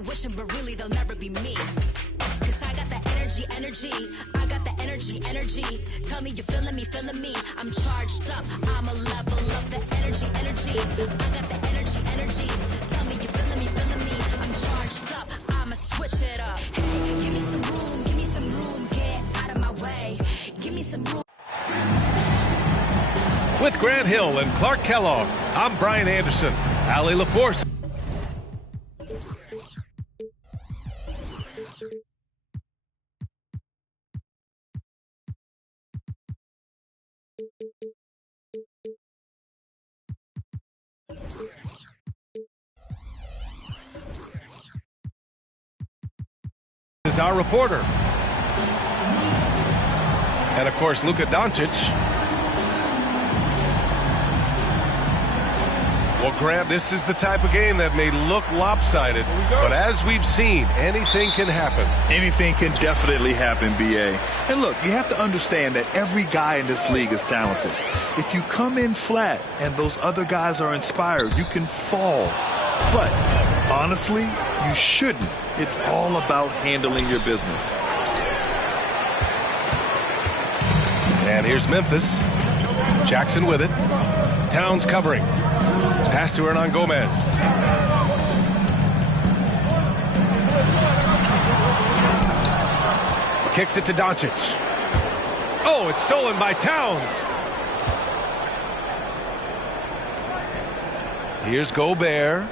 and wishing, but really they'll never be me. Cause I got the energy. I got the energy. Tell me you feeling me. I'm charged up. I'ma level up the energy. I got the energy. Tell me you feeling me. I'm charged up. I'ma switch it up. Hey, give me some room. Get out of my way. Give me some room. With Grant Hill and Clark Kellogg, I'm Brian Anderson. Allie LaForce. Is our reporter. And of course, Luka Doncic. Well, Grant, this is the type of game that may look lopsided, but as we've seen, anything can happen. Anything can definitely happen, B.A. And look, you have to understand that every guy in this league is talented. If you come in flat and those other guys are inspired, you can fall. But honestly, you shouldn't. It's all about handling your business. And here's Memphis. Jackson with it. Towns covering. Pass to Hernan Gomez. Kicks it to Doncic. Oh, it's stolen by Towns. Here's Gobert.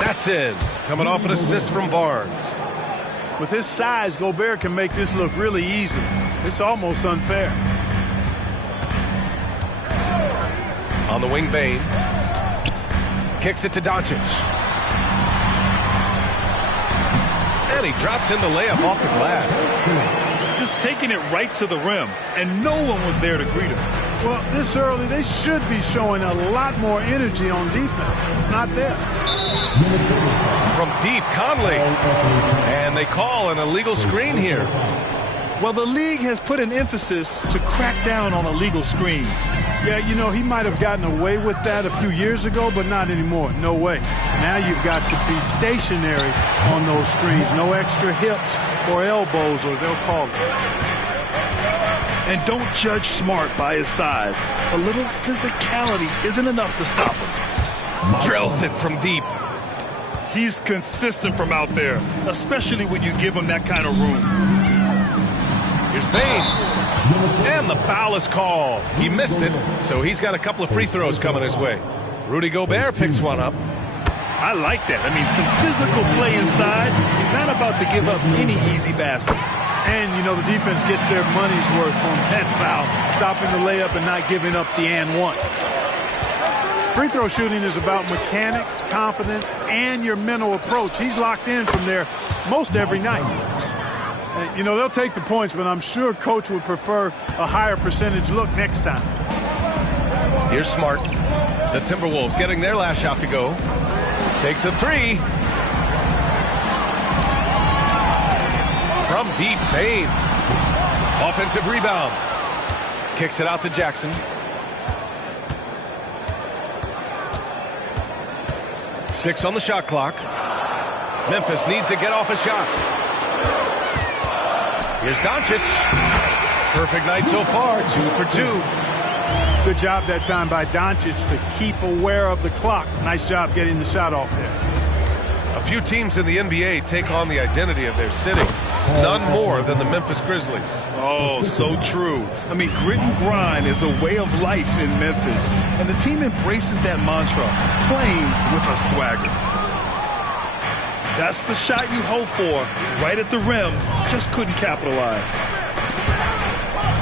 That's in. Coming off an assist from Barnes. With his size, Gobert can make this look really easy. It's almost unfair. On the wing, Bane. Kicks it to Doncic. And he drops in the layup off the glass. Just taking it right to the rim, and no one was there to greet him. Well, this early, they should be showing a lot more energy on defense. It's not there. From deep, Conley. And they call an illegal screen here. Well, the league has put an emphasis to crack down on illegal screens. Yeah, you know, he might have gotten away with that a few years ago, but not anymore. No way. Now you've got to be stationary on those screens. No extra hips or elbows, or they'll call it. And don't judge Smart by his size. A little physicality isn't enough to stop him. Drills it from deep. He's consistent from out there, especially when you give him that kind of room. Here's Bane. And the foul is called. He missed it, so he's got a couple of free throws coming his way. Rudy Gobert picks one up. I like that. I mean, some physical play inside. He's not about to give up any easy baskets. And, you know, the defense gets their money's worth on that foul, stopping the layup and not giving up the and one. Free throw shooting is about mechanics, confidence, and your mental approach. He's locked in from there most every night. You know, they'll take the points, but I'm sure Coach would prefer a higher percentage look next time. Here's Smart. The Timberwolves getting their last shot to go. Takes a three. From deep, Bane. Offensive rebound. Kicks it out to Jackson. Six on the shot clock. Memphis needs to get off a shot. Here's Doncic. Perfect night so far, 2 for 2. Good job that time by Doncic to keep aware of the clock. Nice job getting the shot off there. A few teams in the NBA take on the identity of their city. None more than the Memphis Grizzlies. Oh, so true. I mean, grit and grind is a way of life in Memphis, and the team embraces that mantra, playing with a swagger. That's the shot you hope for, right at the rim, just couldn't capitalize.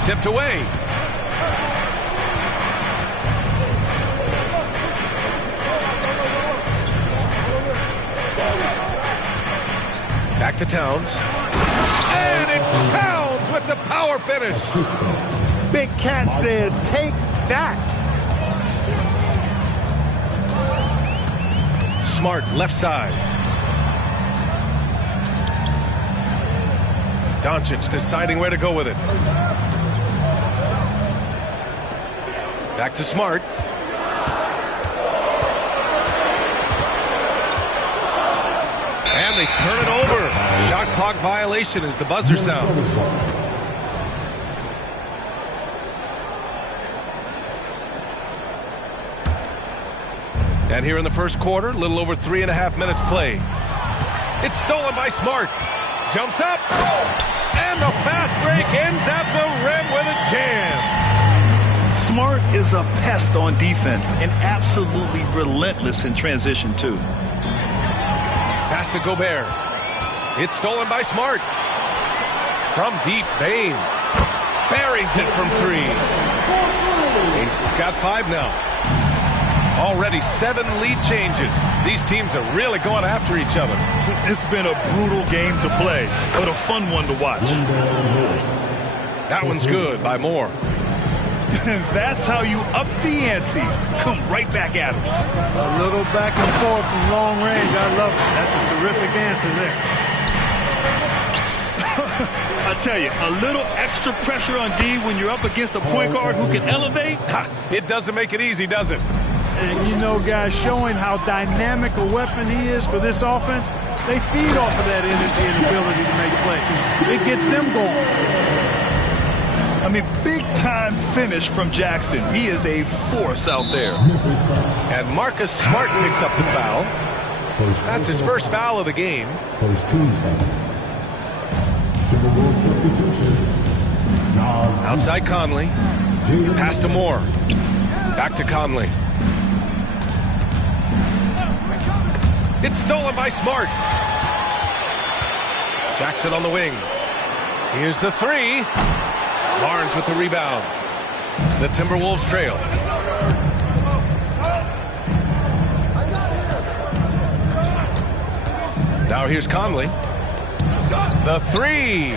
Tipped away. Back to Towns. And it's Towns with the power finish. Big Cat says, take that. Smart, left side. Doncic deciding where to go with it. Back to Smart. And they turn it over. Shot clock violation as the buzzer sounds. And here in the first quarter, a little over 3.5 minutes played. It's stolen by Smart. Jumps up. And the fast break ends at the rim with a jam. Smart is a pest on defense and absolutely relentless in transition, too. Pass to Gobert. It's stolen by Smart. From deep, Bane buries it from 3. Bane's got 5 now. Already 7 lead changes. These teams are really going after each other. It's been a brutal game to play, but a fun one to watch. That one's good by Moore. And that's how you up the ante. Come right back at him. A little back and forth from long range. I love it. That's a terrific answer there. I tell you, a little extra pressure on D when you're up against a point guard who can elevate. It doesn't make it easy, does it? And you know, guys, showing how dynamic a weapon he is for this offense, they feed off of that energy and ability to make plays. It gets them going. I mean, big-time finish from Jackson. He is a force out there. And Marcus Smart picks up the foul. That's his first foul of the game. First team foul. Outside Conley. Pass to Moore. Back to Conley. It's stolen by Smart. Jackson on the wing. Here's the 3. Barnes with the rebound. The Timberwolves trail. Now here's Conley. The 3.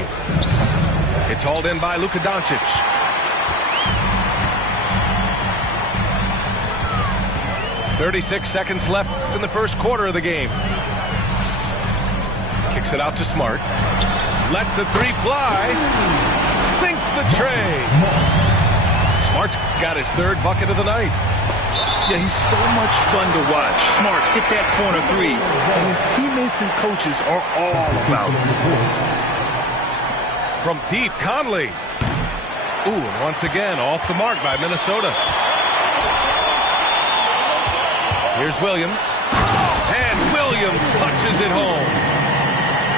It's hauled in by Luka Doncic. "36 seconds left in the first quarter of the game. Kicks it out to Smart. Lets the 3 fly. Sinks the tray. Smart's got his 3rd bucket of the night. Yeah, he's so much fun to watch. Smart hit that corner 3, and his teammates and coaches are all about it. From deep, Conley. Ooh, and once again, off the mark by Minnesota. Here's Williams. And Williams punches it home.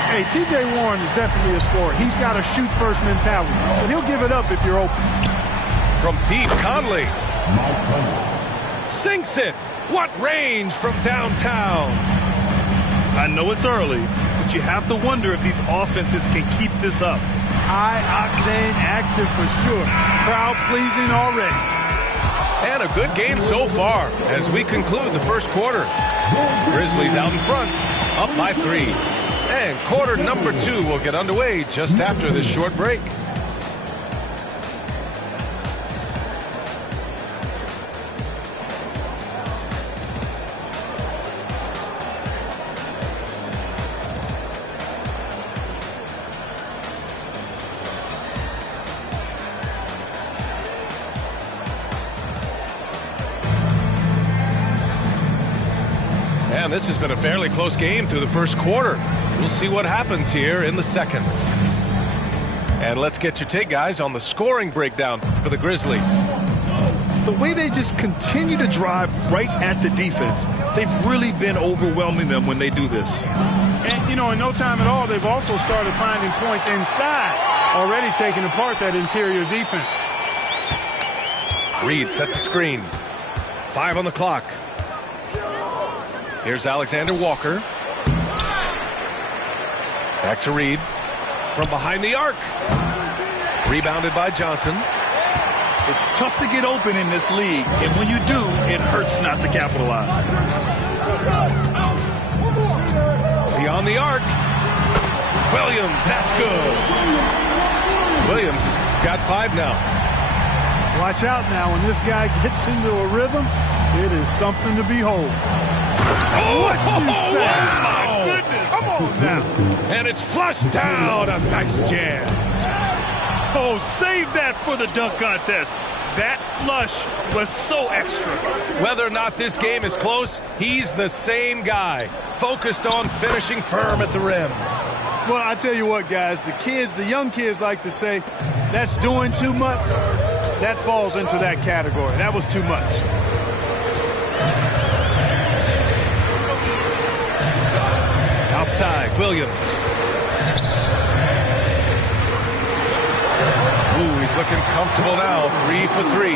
Hey, T.J. Warren is definitely a scorer. He's got a shoot-first mentality, and he'll give it up if you're open. From deep, Conley. Sinks it. What range from downtown. I know it's early, but you have to wonder if these offenses can keep this up. High-octane action for sure. Crowd-pleasing already. And a good game so far as we conclude the first quarter. Grizzlies out in front, up by 3. And quarter number 2 will get underway just after this short break. And this has been a fairly close game through the first quarter. We'll see what happens here in the second. And let's get your take, guys, on the scoring breakdown for the Grizzlies. The way they just continue to drive right at the defense, they've really been overwhelming them when they do this. And, you know, in no time at all, they've also started finding points inside, already taking apart that interior defense. Reed sets a screen. 5 on the clock. Here's Alexander Walker. Back to Reed. From behind the arc. Rebounded by Johnson. It's tough to get open in this league, and when you do, it hurts not to capitalize. Beyond the arc. Williams, that's good. Williams has got 5 now. Watch out now. When this guy gets into a rhythm, it is something to behold. What you say? Wow. My goodness. Come on now. And it's flushed down. A nice jam. Oh, save that for the dunk contest. That flush was so extra. Whether or not this game is close, he's the same guy, focused on finishing firm at the rim. Well, I tell you what, guys, the young kids like to say, that's doing too much. That falls into that category. That was too much. Outside, Williams. Ooh, he's looking comfortable now, 3 for 3.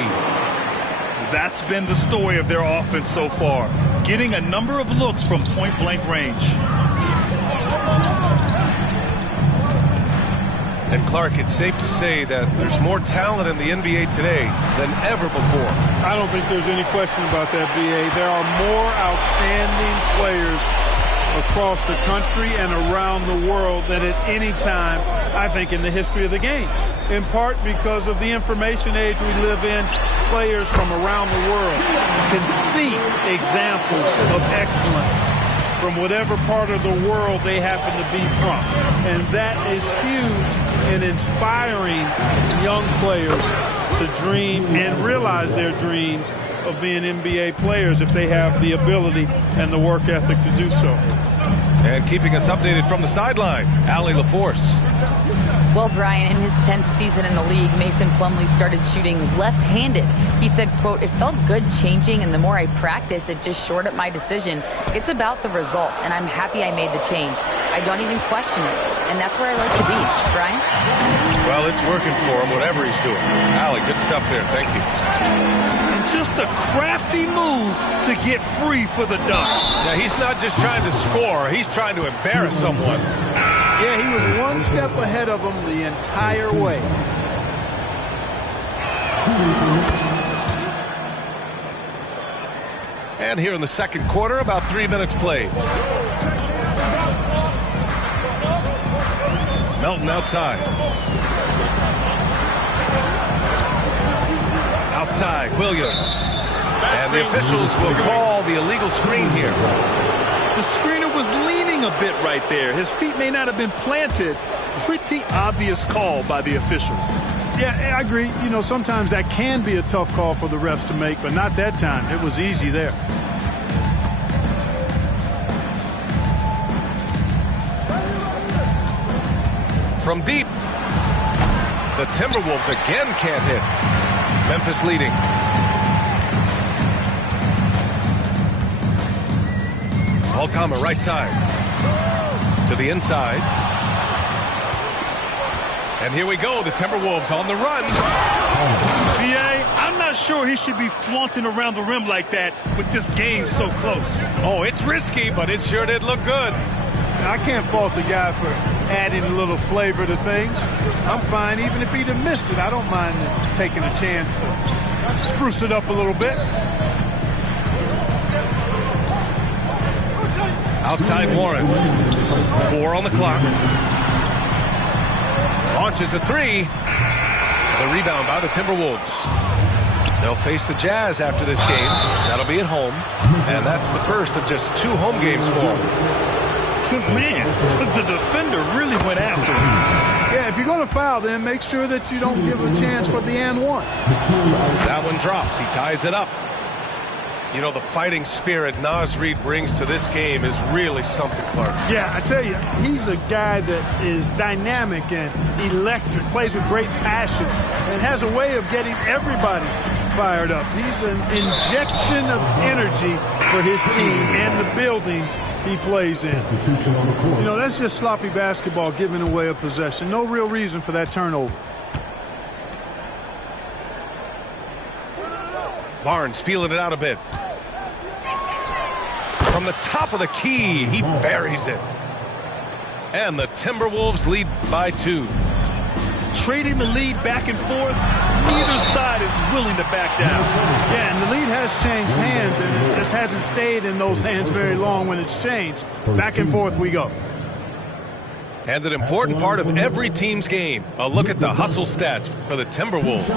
That's been the story of their offense so far, getting a number of looks from point-blank range. And Clark, it's safe to say that there's more talent in the NBA today than ever before. I don't think there's any question about that, B.A. There are more outstanding players across the country and around the world than at any time, I think, in the history of the game. In part because of the information age we live in, players from around the world can see examples of excellence from whatever part of the world they happen to be from. And that is huge in inspiring young players to dream and realize their dreams of being NBA players if they have the ability and the work ethic to do so. And keeping us updated from the sideline, Allie LaForce. Well, Brian, in his 10th season in the league, Mason Plumlee started shooting left-handed. He said, quote, "It felt good changing, and the more I practice, it just shored up my decision. It's about the result, and I'm happy I made the change. I don't even question it, and that's where I like to be." Brian? Well, it's working for him, whatever he's doing. Allie, good stuff there. Thank you. And just a crafty move to get free for the dunk. Now, he's not just trying to score. He's trying to embarrass someone. Yeah, he was one step ahead of him the entire way. And here in the second quarter, about 3 minutes played. Melton outside. Outside, Williams. And the officials will call the illegal screen here. The screener was leaning a bit right there. His feet may not have been planted. Pretty obvious call by the officials. Yeah, I agree. You know, sometimes that can be a tough call for the refs to make, but not that time. It was easy there. From deep, the Timberwolves again can't hit. Memphis leading. Altama right side to the inside. And here we go, the Timberwolves on the run. B.A., I'm not sure he should be flaunting around the rim like that with this game so close. Oh, it's risky, but it sure did look good. I can't fault the guy for adding a little flavor to things. I'm fine, even if he'd have missed it. I don't mind taking a chance to spruce it up a little bit. Outside Warren. 4 on the clock. Launches a 3. The rebound by the Timberwolves. They'll face the Jazz after this game. That'll be at home. And that's the first of just 2 home games for them. Man, the defender really went after him. Yeah, if you're going to foul, then make sure that you don't give a chance for the and one. That one drops. He ties it up. You know, the fighting spirit Naz Reid brings to this game is really something, Clark. Yeah, I tell you, he's a guy that is dynamic and electric, plays with great passion, and has a way of getting everybody fired up. He's an injection of energy for his team and the buildings he plays in. You know, that's just sloppy basketball, giving away a possession. No real reason for that turnover. Barnes feeling it out a bit. From the top of the key, he buries it. And the Timberwolves lead by 2. Trading the lead back and forth, neither side is willing to back down. Yeah, and the lead has changed hands, and it just hasn't stayed in those hands very long when it's changed. Back and forth we go. And an important part of every team's game, a look at the hustle stats for the Timberwolves.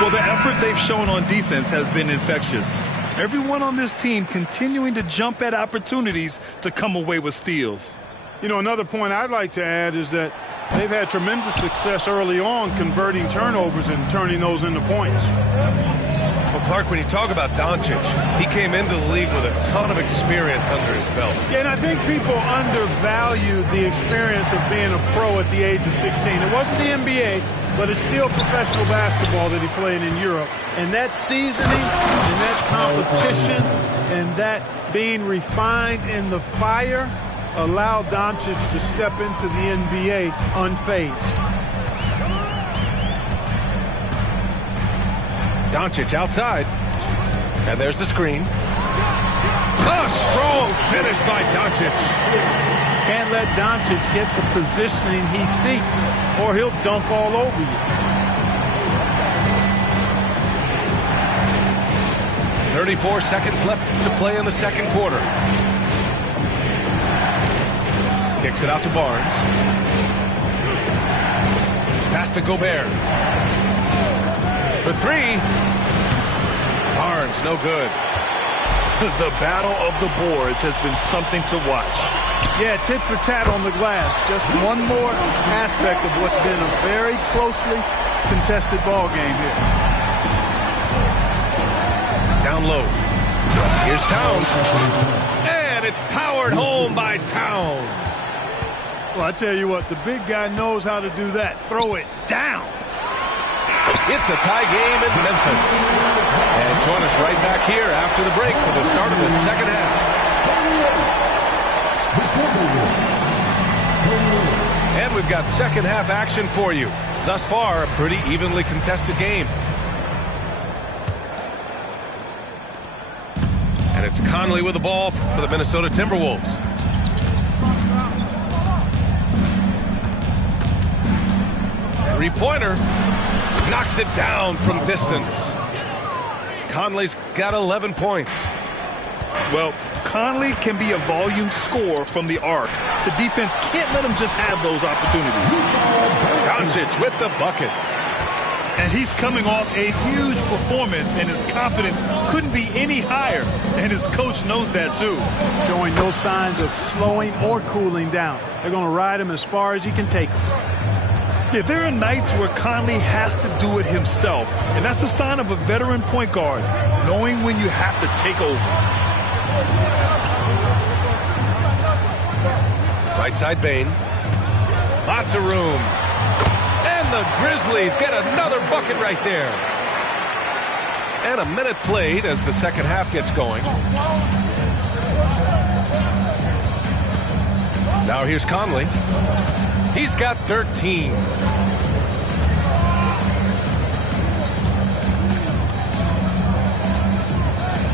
Well, the effort they've shown on defense has been infectious. Everyone on this team continuing to jump at opportunities to come away with steals. You know, another point I'd like to add is that They've had tremendous success early on converting turnovers and turning those into points. Well, Clark, when you talk about Doncic, he came into the league with a ton of experience under his belt. Yeah, and I think people undervalue the experience of being a pro at the age of 16. It wasn't the NBA, but it's still professional basketball that he played in Europe. And that seasoning and that competition and that being refined in the fire allowed Doncic to step into the NBA unfazed. Doncic outside. And there's the screen. A strong finish by Doncic. Can't let Doncic get the positioning he seeks, or he'll dunk all over you. 34 seconds left to play in the second quarter. Kicks it out to Barnes. Pass to Gobert. For three. Barnes, no good. The battle of the boards has been something to watch. Yeah, tit for tat on the glass. Just one more aspect of what's been a very closely contested ball game here. Down low. Here's Towns. And it's powered home by Towns. Well, I tell you what, the big guy knows how to do that. Throw it down. It's a tie game in Memphis. And join us right back here after the break for the start of the second half. And we've got second half action for you. Thus far, a pretty evenly contested game. And it's Conley with the ball for the Minnesota Timberwolves. Three-pointer. Knocks it down from distance. Conley's got 11 points. Well, Conley can be a volume scorer from the arc. The defense can't let him just have those opportunities. Doncic with the bucket. And he's coming off a huge performance, and his confidence couldn't be any higher. And his coach knows that, too. Showing no signs of slowing or cooling down. They're going to ride him as far as he can take him. Yeah, there are nights where Conley has to do it himself, and that's a sign of a veteran point guard, knowing when you have to take over. Right side Bane. Lots of room. And the Grizzlies get another bucket right there. And a minute played as the second half gets going. Now here's Conley. He's got 13.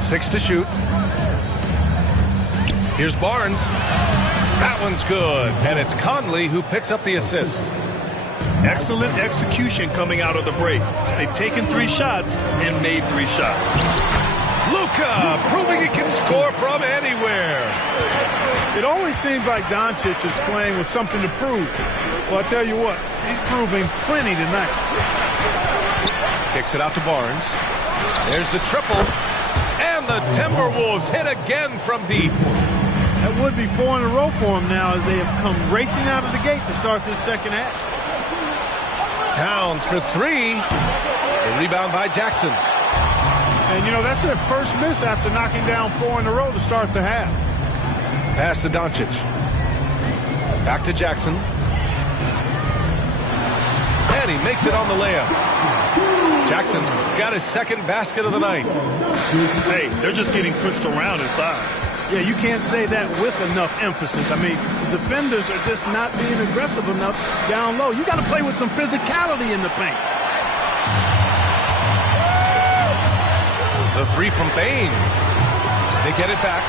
Six to shoot. Here's Barnes. That one's good. And it's Conley who picks up the assist. Excellent execution coming out of the break. They've taken 3 shots and made 3 shots. Luka proving he can score from anywhere. It always seems like Doncic is playing with something to prove. Well, I tell you what, he's proving plenty tonight. Kicks it out to Barnes. There's the triple. And the Timberwolves hit again from deep. That would be 4 in a row for him now as they have come racing out of the gate to start this second half. Towns for 3. A rebound by Jackson. And, you know, that's their first miss after knocking down 4 in a row to start the half. Pass to Doncic. Back to Jackson. And he makes it on the layup. Jackson's got his second basket of the night. Hey, they're just getting pushed around inside. Yeah, you can't say that with enough emphasis. I mean, the defenders are just not being aggressive enough down low. You got to play with some physicality in the paint. The 3 from Bane. They get it back.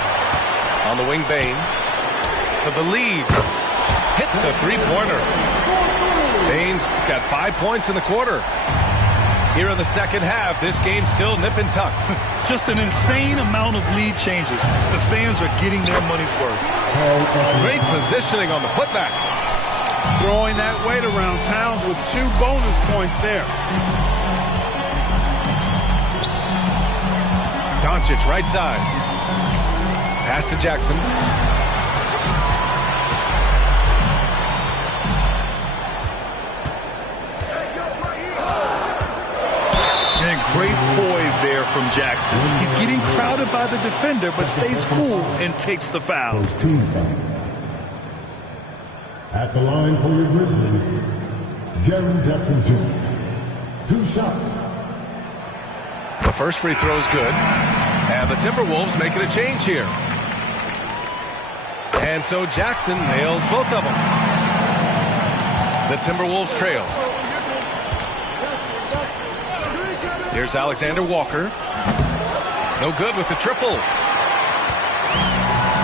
On the wing, Bane. For the lead. Hits a three-pointer. Bane's got 5 points in the quarter. Here in the second half, this game's still nip and tuck. Just an insane amount of lead changes. The fans are getting their money's worth. Great positioning on the putback. Throwing that weight around. Towns with 2 bonus points there. Doncic right side. Pass to Jackson. from Jackson. He's getting crowded by the defender, but stays cool and takes the foul. Team foul. At the line for your Grizzlies, Jaren Jackson Jr. 2 shots. The first free throw is good. And the Timberwolves making a change here. And so Jackson nails both of them. The Timberwolves trail. Here's Alexander Walker. No good with the triple.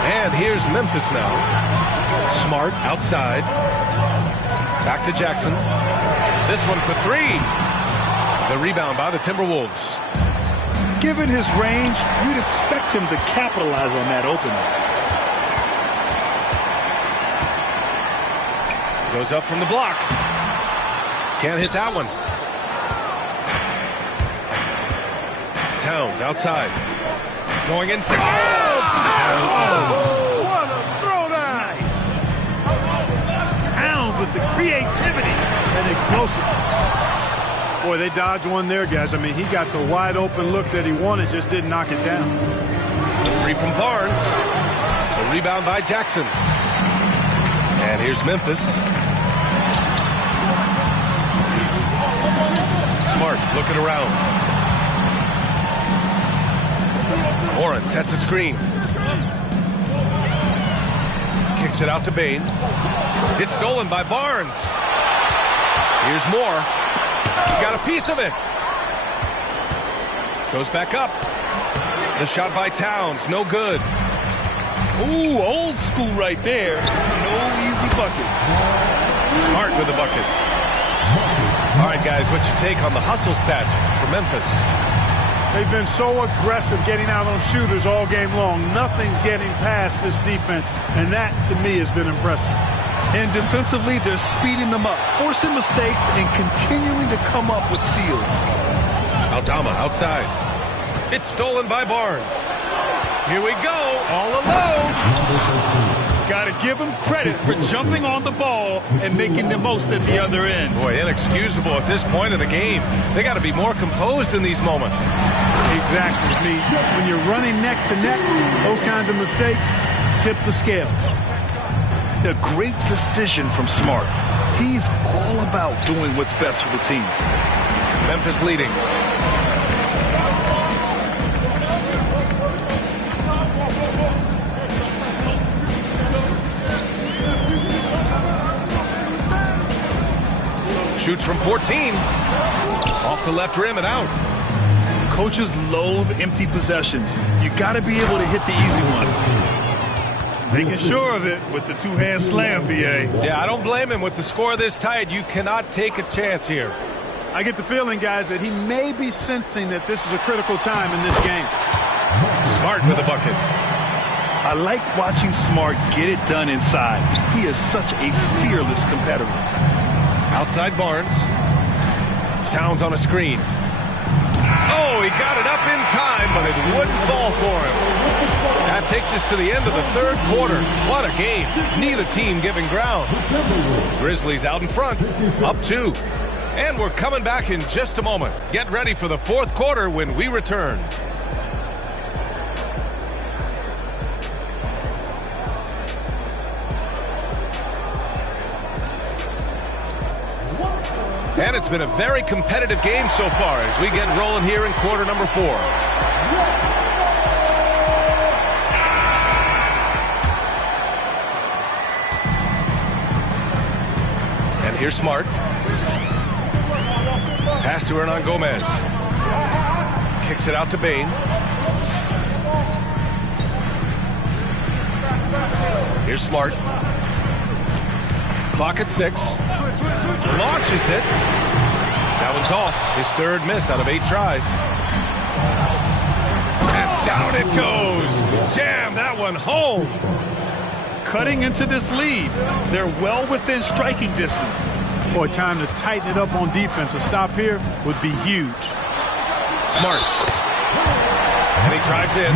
And here's Memphis now. Smart outside. Back to Jackson. This one for 3. The rebound by the Timberwolves. Given his range, you'd expect him to capitalize on that opening. Goes up from the block. Can't hit that one. Towns outside. Going in. What a throw! Nice. Towns with the creativity and explosiveness. Boy, they dodged one there, guys. I mean, he got the wide open look that he wanted, just didn't knock it down. The 3 from Barnes. The rebound by Jackson. And here's Memphis. Smart looking around. Warren sets a screen. Kicks it out to Bane. It's stolen by Barnes. Here's Moore. He got a piece of it. Goes back up. The shot by Towns, no good. Ooh, old school right there. No easy buckets. Smart with the bucket. All right, guys, what's your take on the hustle stats for Memphis? They've been so aggressive getting out on shooters all game long. Nothing's getting past this defense, and that, to me, has been impressive. And defensively, they're speeding them up, forcing mistakes, and continuing to come up with steals. Aldama outside. It's stolen by Barnes. Here we go, all alone. Got to give him credit for jumping on the ball and making the most at the other end. Boy, inexcusable at this point of the game. They got to be more composed in these moments. Exactly. I mean, when you're running neck to neck, those kinds of mistakes tip the scale. A great decision from Smart. He's all about doing what's best for the team. Memphis leading. Shoots from 14. Off the left rim and out. Coaches loathe empty possessions. You got to be able to hit the easy ones. Making sure of it with the two-hand slam, B.A. Yeah, I don't blame him. With the score this tight, you cannot take a chance here. I get the feeling, guys, that he may be sensing that this is a critical time in this game. Smart with the bucket. I like watching Smart get it done inside. He is such a fearless competitor. Outside Barnes. Towns on a screen. Oh, he got it up in time, but it wouldn't fall for him. That takes us to the end of the third quarter. What a game. Neither team giving ground. Grizzlies out in front, up 2. And we're coming back in just a moment. Get ready for the fourth quarter when we return. And it's been a very competitive game so far as we get rolling here in quarter number 4. And here's Smart. Pass to Hernan Gomez. Kicks it out to Bane. Here's Smart. Clock at 6. Launches it. That one's off. His third miss out of 8 tries. And down it goes. Jam that one home. Cutting into this lead. They're well within striking distance. Boy, time to tighten it up on defense. A stop here would be huge. Smart. And he drives in.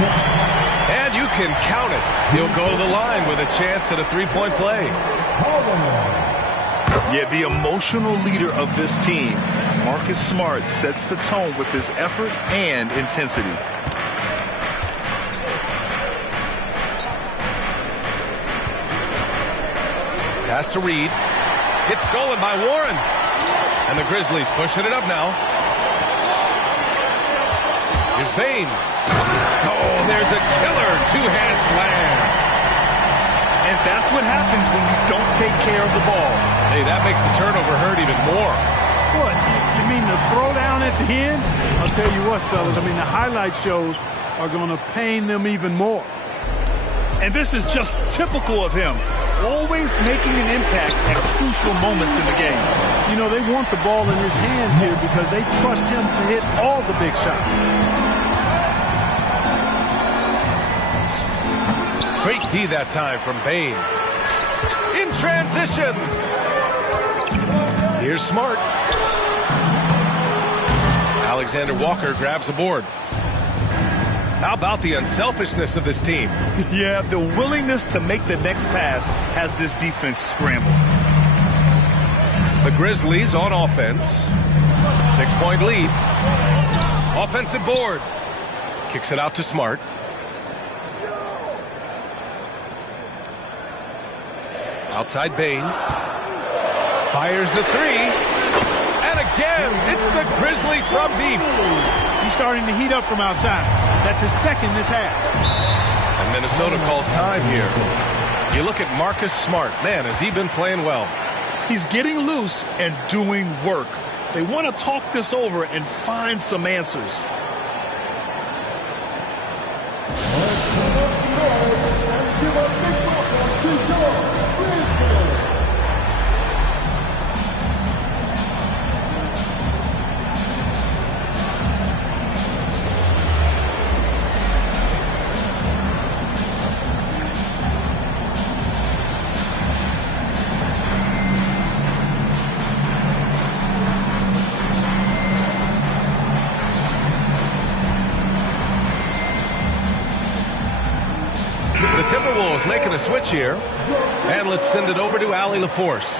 And you can count it. He'll go to the line with a chance at a 3-point play. Yeah, the emotional leader of this team. Marcus Smart sets the tone with his effort and intensity. Pass to Reed. It's stolen by Warren. And the Grizzlies pushing it up now. Here's Bane. Oh, there's a killer two-hand slam. And that's what happens when you don't take care of the ball. Hey, that makes the turnover hurt even more. What? You mean the throwdown at the end? I'll tell you what, fellas. I mean, the highlight shows are going to pain them even more. And this is just typical of him. Always making an impact at crucial moments in the game. You know, they want the ball in his hands here because they trust him to hit all the big shots. Great D that time from Bane. In transition. Here's Smart. Alexander Walker grabs a board. How about the unselfishness of this team? Yeah, the willingness to make the next pass has this defense scrambled. The Grizzlies on offense. 6-point lead. Offensive board. Kicks it out to Smart. Outside Bane. Fires the three. And again, it's the Grizzlies from deep. He's starting to heat up from outside. That's his second this half. And Minnesota calls time here. You look at Marcus Smart. Man, has he been playing well. He's getting loose and doing work. They want to talk this over and find some answers. The Timberwolves making a switch here. And let's send it over to Allie LaForce.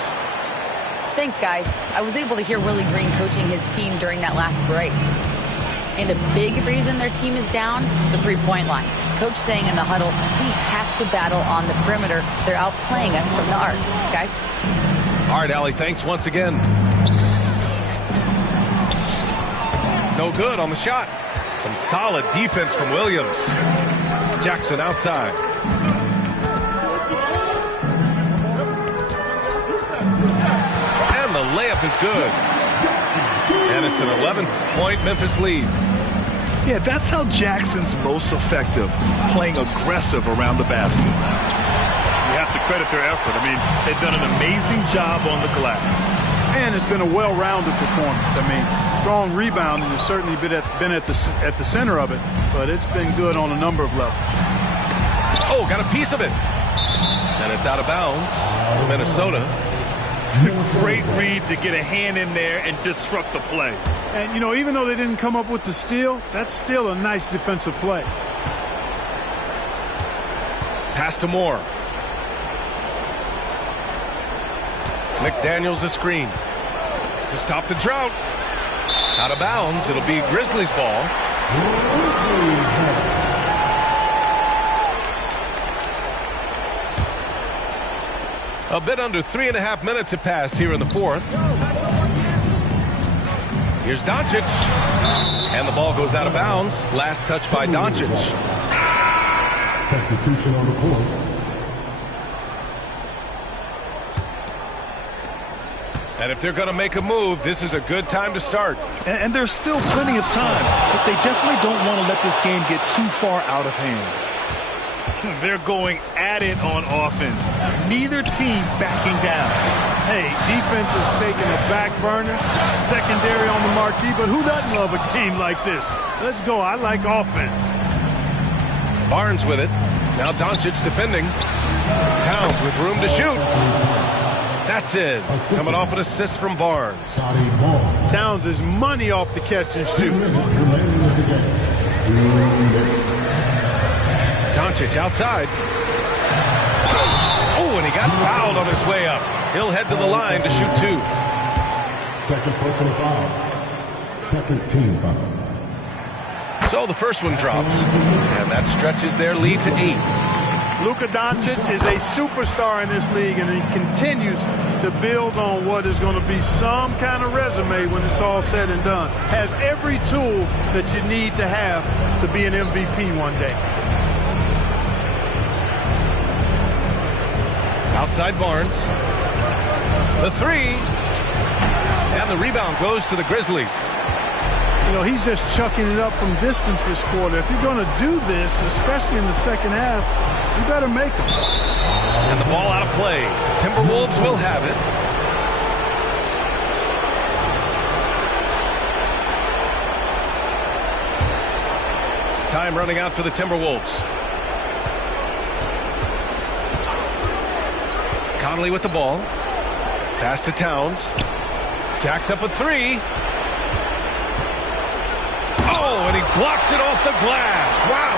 Thanks, guys. I was able to hear Willie Green coaching his team during that last break. And a big reason their team is down, the three-point line. Coach saying in the huddle, we have to battle on the perimeter. They're outplaying us from the arc. Guys? All right, Allie, thanks once again. No good on the shot. Some solid defense from Williams. Jackson outside. And the layup is good. And it's an 11-point Memphis lead. Yeah, that's how Jackson's most effective, playing aggressive around the basket. You have to credit their effort. I mean, they've done an amazing job on the glass. And it's been a well-rounded performance. I mean, strong rebounding has certainly been at the center of it, but it's been good on a number of levels. Oh, got a piece of it. And it's out of bounds to Minnesota. Great read to get a hand in there and disrupt the play. And, you know, even though they didn't come up with the steal, that's still a nice defensive play. Pass to Moore. McDaniels a screen to stop the drought. Out of bounds. It'll be Grizzlies ball. A bit under 3.5 minutes have passed here in the fourth. Here's Doncic. And the ball goes out of bounds. Last touch by Doncic. Substitution on the court. And if they're going to make a move, this is a good time to start. And there's still plenty of time, but they definitely don't want to let this game get too far out of hand. They're going at it on offense. Neither team backing down. Hey, defense is taking a back burner, secondary on the marquee, but who doesn't love a game like this? Let's go. I like offense. Barnes with it. Now Doncic defending. Towns with room to shoot. That's it. Coming off an assist from Barnes. Towns is money off the catch and shoot. Doncic outside. Oh, and he got fouled on his way up. He'll head to the line to shoot two. Second personal foul. Second team foul. So the first one drops, and that stretches their lead to 8. Luka Doncic is a superstar in this league, and he continues to build on what is going to be some kind of resume when it's all said and done. Has every tool that you need to have to be an MVP one day. Outside Barnes. The three. And the rebound goes to the Grizzlies. You know, he's just chucking it up from distance this quarter. If you're going to do this, especially in the second half, you better make them. And the ball out of play. Timberwolves will have it. Time running out for the Timberwolves. Conley with the ball. Pass to Towns. Jacks up a three. Oh, and he blocks it off the glass. Wow.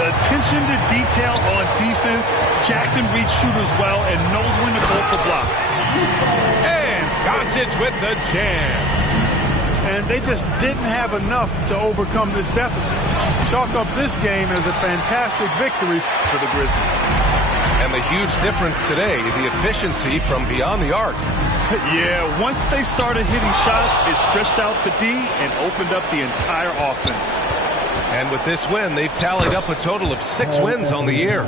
The attention to detail on defense. Jackson reads shooters well and knows when to go for blocks. And Doncic with the jam. And they just didn't have enough to overcome this deficit. Chalk up this game as a fantastic victory for the Grizzlies. And the huge difference today, the efficiency from beyond the arc. Yeah, once they started hitting shots, it stretched out the D and opened up the entire offense. And with this win, they've tallied up a total of 6 wins on the year.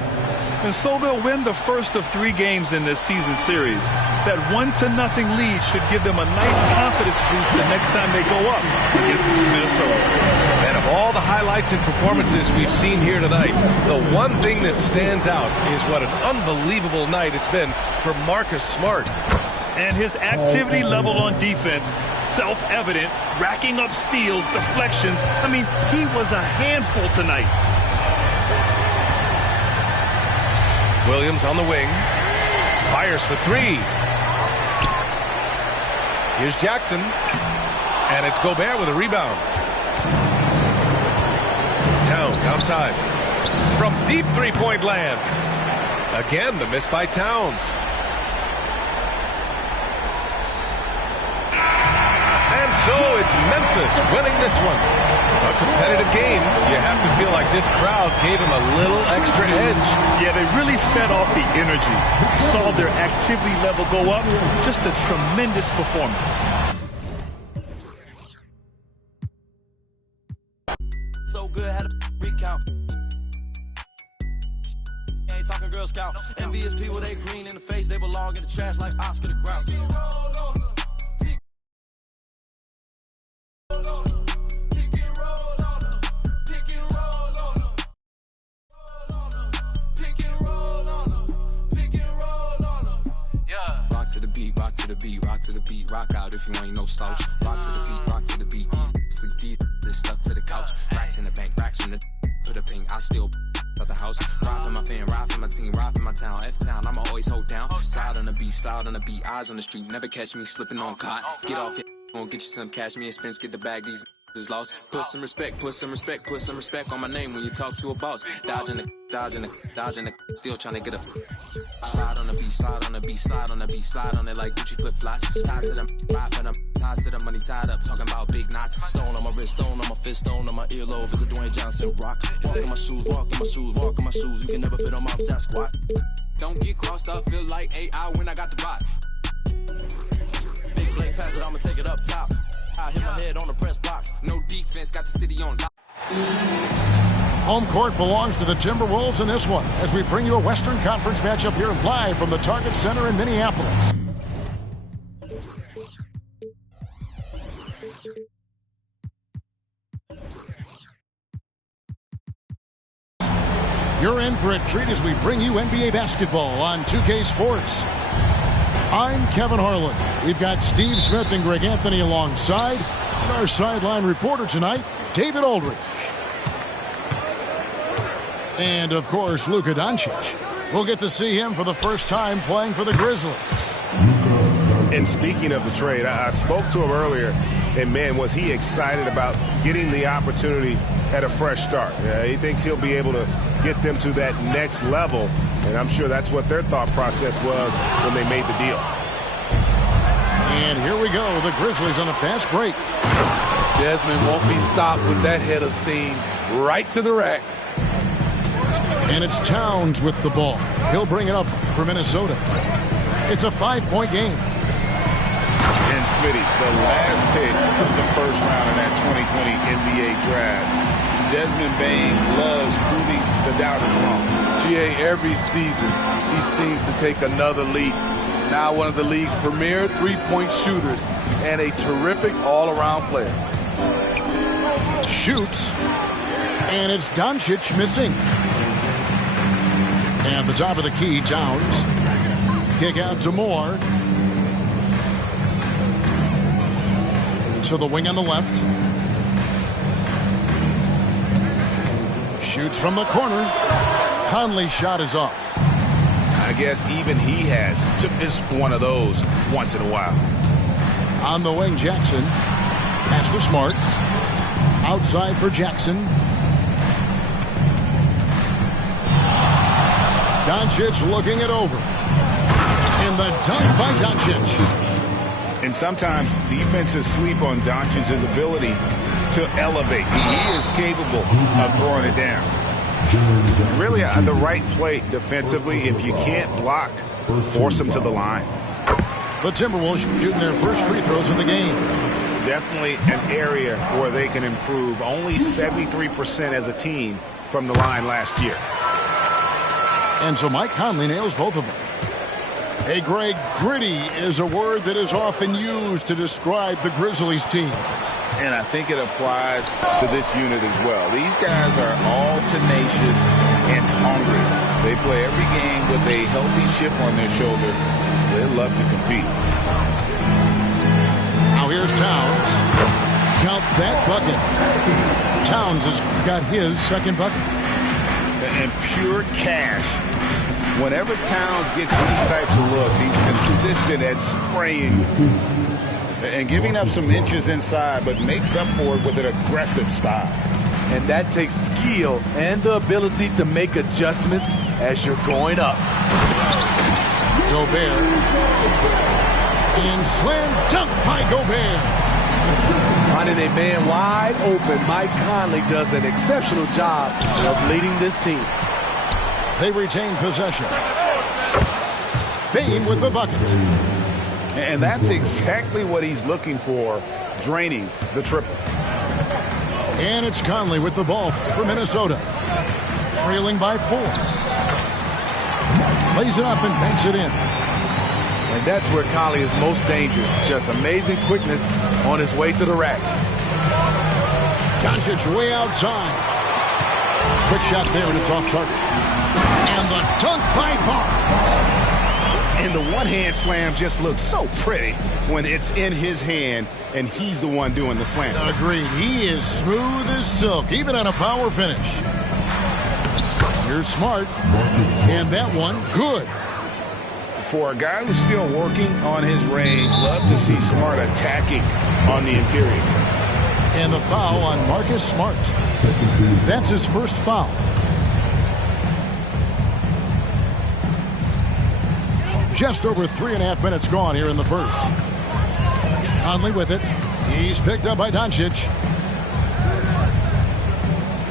And so they'll win the first of 3 games in this season series. That 1-0 lead should give them a nice confidence boost the next time they go up against Minnesota. And of all the highlights and performances we've seen here tonight, the one thing that stands out is what an unbelievable night it's been for Marcus Smart. And his activity level on defense, self-evident, racking up steals, deflections. I mean, he was a handful tonight. Williams on the wing. Fires for 3. Here's Jackson. And it's Gobert with a rebound. Towns outside. From deep three-point land. Again, the miss by Towns. So it's Memphis winning this one. A competitive game. You have to feel like this crowd gave them a little extra edge. Yeah, they really fed off the energy. Saw their activity level go up. Just a tremendous performance. So good, had a recount. Ain't talking Girl Scout. Envious people, they green in the face. They belong in the trash like Oscar the Grouch. Rock out if you ain't no slouch. Rock to the beat, sleep these, stuck to the couch. Racks in the bank, racks from the put a ping, I still at the house. Ride for my fan, ride for my team, ride for my town. F-town, I'ma always hold down. Slide on the beat, eyes on the street. Never catch me slipping on cot. Get off it, gonna get you some cash, me and Spence, get the bag, these is lost. Put some respect on my name when you talk to a boss. Dodging the, still trying to get a slide on the beat, slide on it like Gucci flip-flops. Tied to them, ride for them, ties to the money tied up, talking about big knots. Stone on my wrist, stone on my fist, stone on my earlobe. Is a Dwayne Johnson rock. Walk in my shoes, you can never fit on my Sasquatch. Don't get crossed up, feel like AI when I got the rock. Big play, pass it, I'ma take it up top. I hit my head on the press box. No defense, got the city on lock. Home court belongs to the Timberwolves in this one as we bring you a Western Conference matchup here live from the Target Center in Minneapolis. You're in for a treat as we bring you NBA basketball on 2K Sports. I'm Kevin Harlan. We've got Steve Smith and Greg Anthony alongside. And our sideline reporter tonight, David Aldridge. And, of course, Luka Doncic. We'll get to see him for the first time playing for the Grizzlies. And speaking of the trade, I spoke to him earlier, and, man, was he excited about getting the opportunity at a fresh start. He thinks he'll be able to get them to that next level, and I'm sure that's what their thought process was when they made the deal. And here we go. The Grizzlies on a fast break. Desmond won't be stopped with that head of steam. Right to the rack. And it's Towns with the ball. He'll bring it up for Minnesota. It's a 5-point game. And Smitty, the last pick of the first round in that 2020 NBA draft. Desmond Bane loves proving the doubters wrong. GA, every season, he seems to take another leap. Now one of the league's premier three-point shooters and a terrific all-around player. Shoots. And it's Doncic missing. At the top of the key, Towns. Kick out to Moore. To the wing on the left. Shoots from the corner. Conley's shot is off. I guess even he has to miss one of those once in a while. On the wing, Jackson. Pass to Smart. Outside for Jackson. Doncic looking it over. In the dunk by Doncic. And sometimes defenses sleep on Doncic's ability to elevate. He is capable of throwing it down. Really, the right play defensively. If you can't block, force them to the line. The Timberwolves shooting their first free throws of the game. Definitely an area where they can improve. Only 73% as a team from the line last year. And so Mike Conley nails both of them. Hey, Greg, gritty is a word that is often used to describe the Grizzlies team. And I think it applies to this unit as well. These guys are all tenacious and hungry. They play every game with a healthy chip on their shoulder. They love to compete. Now here's Towns. Count that bucket. Towns has got his second bucket. And pure cash. Whenever Towns gets these types of looks, he's consistent at spraying and giving up some inches inside, but makes up for it with an aggressive style. And that takes skill and the ability to make adjustments as you're going up. Gobert. And slam dunk by Gobert. Finding a man wide open, Mike Conley does an exceptional job of leading this team. They retain possession. Bane with the bucket. And that's exactly what he's looking for, draining the triple. And it's Conley with the ball for Minnesota. Trailing by 4. Plays it up and banks it in. And that's where Conley is most dangerous. Just amazing quickness on his way to the rack. Doncic way outside. Quick shot there, and it's off target. And the dunk by Barnes. And the one-hand slam just looks so pretty when it's in his hand, and he's the one doing the slam. Agreed. He is smooth as silk, even on a power finish. Here's Smart. And that one, good. For a guy who's still working on his range, love to see Smart attacking on the interior. And the foul on Marcus Smart. That's his first foul. Just over 3.5 minutes gone here in the first. Conley with it. He's picked up by Doncic.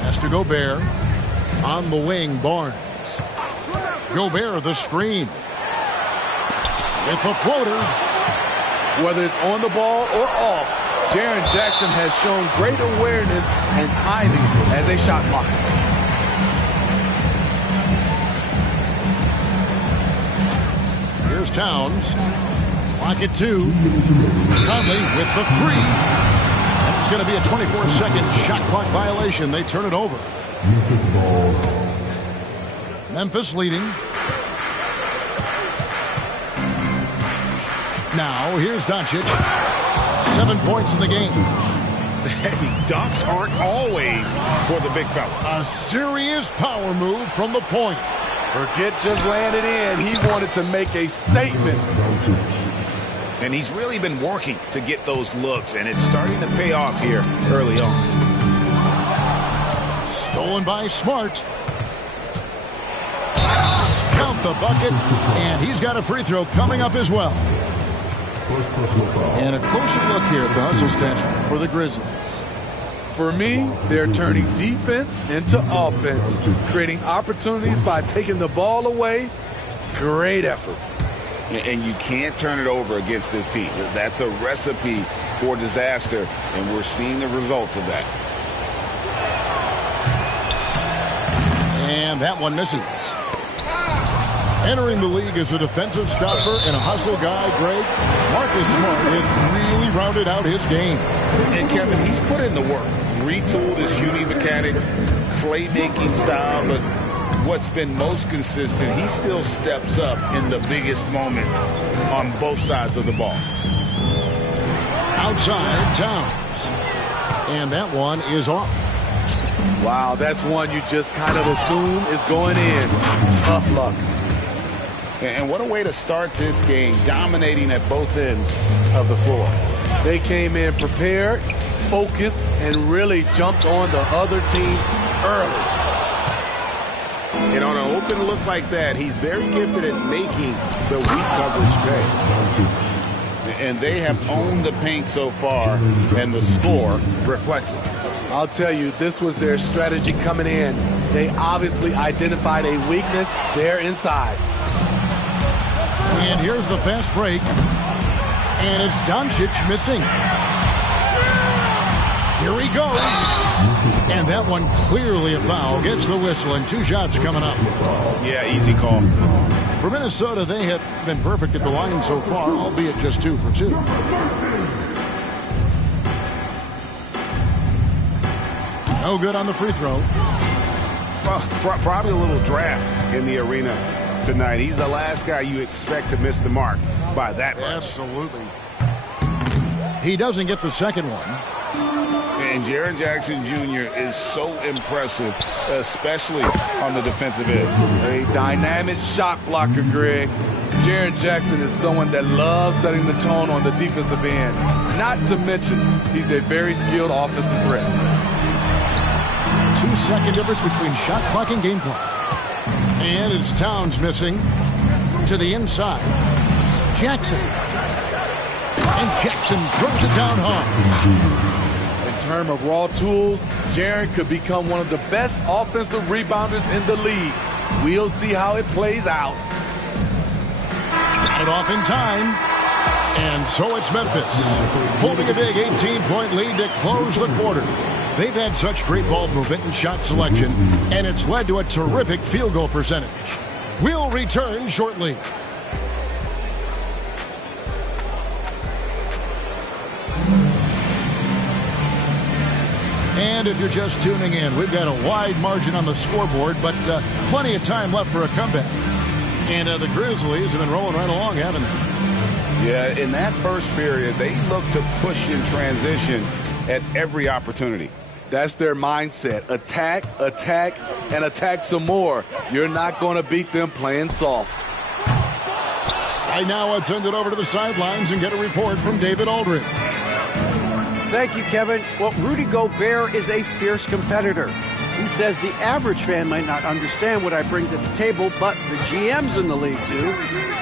Has to Gobert. On the wing, Barnes. Gobert, the screen. With the floater. Whether it's on the ball or off, Jaren Jackson has shown great awareness and timing as a shot blocker. Here's Towns. Clock at 2. Conley with the 3. And it's going to be a 24-second shot clock violation. They turn it over. Memphis leading. Now, here's Doncic. 7 points in the game. Dunks aren't always for the big fella. A serious power move from the point. Forget just landed in. He wanted to make a statement. And he's really been working to get those looks, and it's starting to pay off here early on. Stolen by Smart. Count the bucket, and he's got a free throw coming up as well. And a closer look here at the hustle stats for the Grizzlies. For me, they're turning defense into offense, creating opportunities by taking the ball away. Great effort. And you can't turn it over against this team. That's a recipe for disaster, and we're seeing the results of that. And that one misses. Entering the league as a defensive stopper and a hustle guy, Greg, Marcus Smart has really rounded out his game. And Kevin, he's put in the work. Retooled his shooting mechanics, playmaking style, but what's been most consistent, he still steps up in the biggest moments on both sides of the ball. Outside, Towns. And that one is off. Wow, that's one you just kind of assume is going in. Tough luck. And what a way to start this game, dominating at both ends of the floor. They came in prepared, focused, and really jumped on the other team early. And on an open look like that, he's very gifted at making the weak coverage pay. And they have owned the paint so far, and the score reflects it. I'll tell you, this was their strategy coming in. They obviously identified a weakness there inside. And here's the fast break. And it's Doncic missing. Here he goes. And that one clearly a foul. Gets the whistle and 2 shots coming up. Yeah, easy call. For Minnesota, they have been perfect at the line so far, albeit just 2 for 2. No good on the free throw. Probably a little draft in the arena tonight. He's the last guy you expect to miss the mark by that much. Absolutely. He doesn't get the second one. And Jaren Jackson Jr. is so impressive, especially on the defensive end. A dynamic shot blocker, Greg. Jaren Jackson is someone that loves setting the tone on the defensive end. Not to mention, he's a very skilled offensive threat. 2-second difference between shot clock and game clock. And it's Towns missing to the inside. Jackson. And Jackson throws it down hard. In terms of raw tools, Jaren could become one of the best offensive rebounders in the league. We'll see how it plays out. Got it off in time. And so it's Memphis, holding a big 18-point lead to close the quarter. They've had such great ball movement and shot selection, and it's led to a terrific field goal percentage. We'll return shortly. And if you're just tuning in, we've got a wide margin on the scoreboard, but plenty of time left for a comeback. And the Grizzlies have been rolling right along, haven't they? Yeah, in that first period, they looked to push in transition at every opportunity. That's their mindset. Attack, attack, and attack some more. You're not going to beat them playing soft. Right now, let's send it over to the sidelines and get a report from David Aldridge. Thank you, Kevin. Well, Rudy Gobert is a fierce competitor. He says the average fan might not understand what I bring to the table, but the GMs in the league do.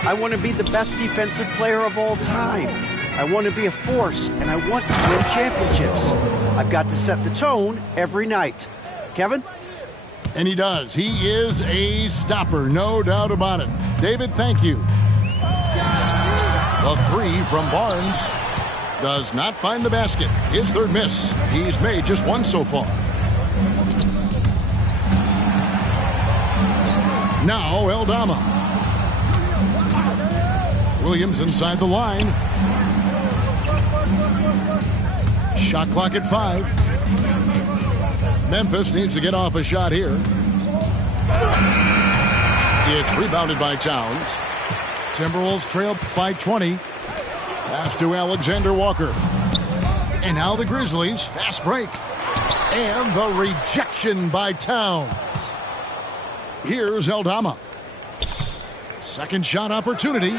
I want to be the best defensive player of all time. I want to be a force, and I want to win championships. I've got to set the tone every night. Kevin? And he does. He is a stopper, no doubt about it. David, thank you. The 3 from Barnes does not find the basket. His third miss. He's made just 1 so far. Now Eldama. Williams inside the line. Shot clock at 5. Memphis needs to get off a shot here. It's rebounded by Towns. Timberwolves trail by 20. Pass to Alexander Walker. And now the Grizzlies. Fast break. And the rejection by Towns. Here's Eldama. Second shot opportunity.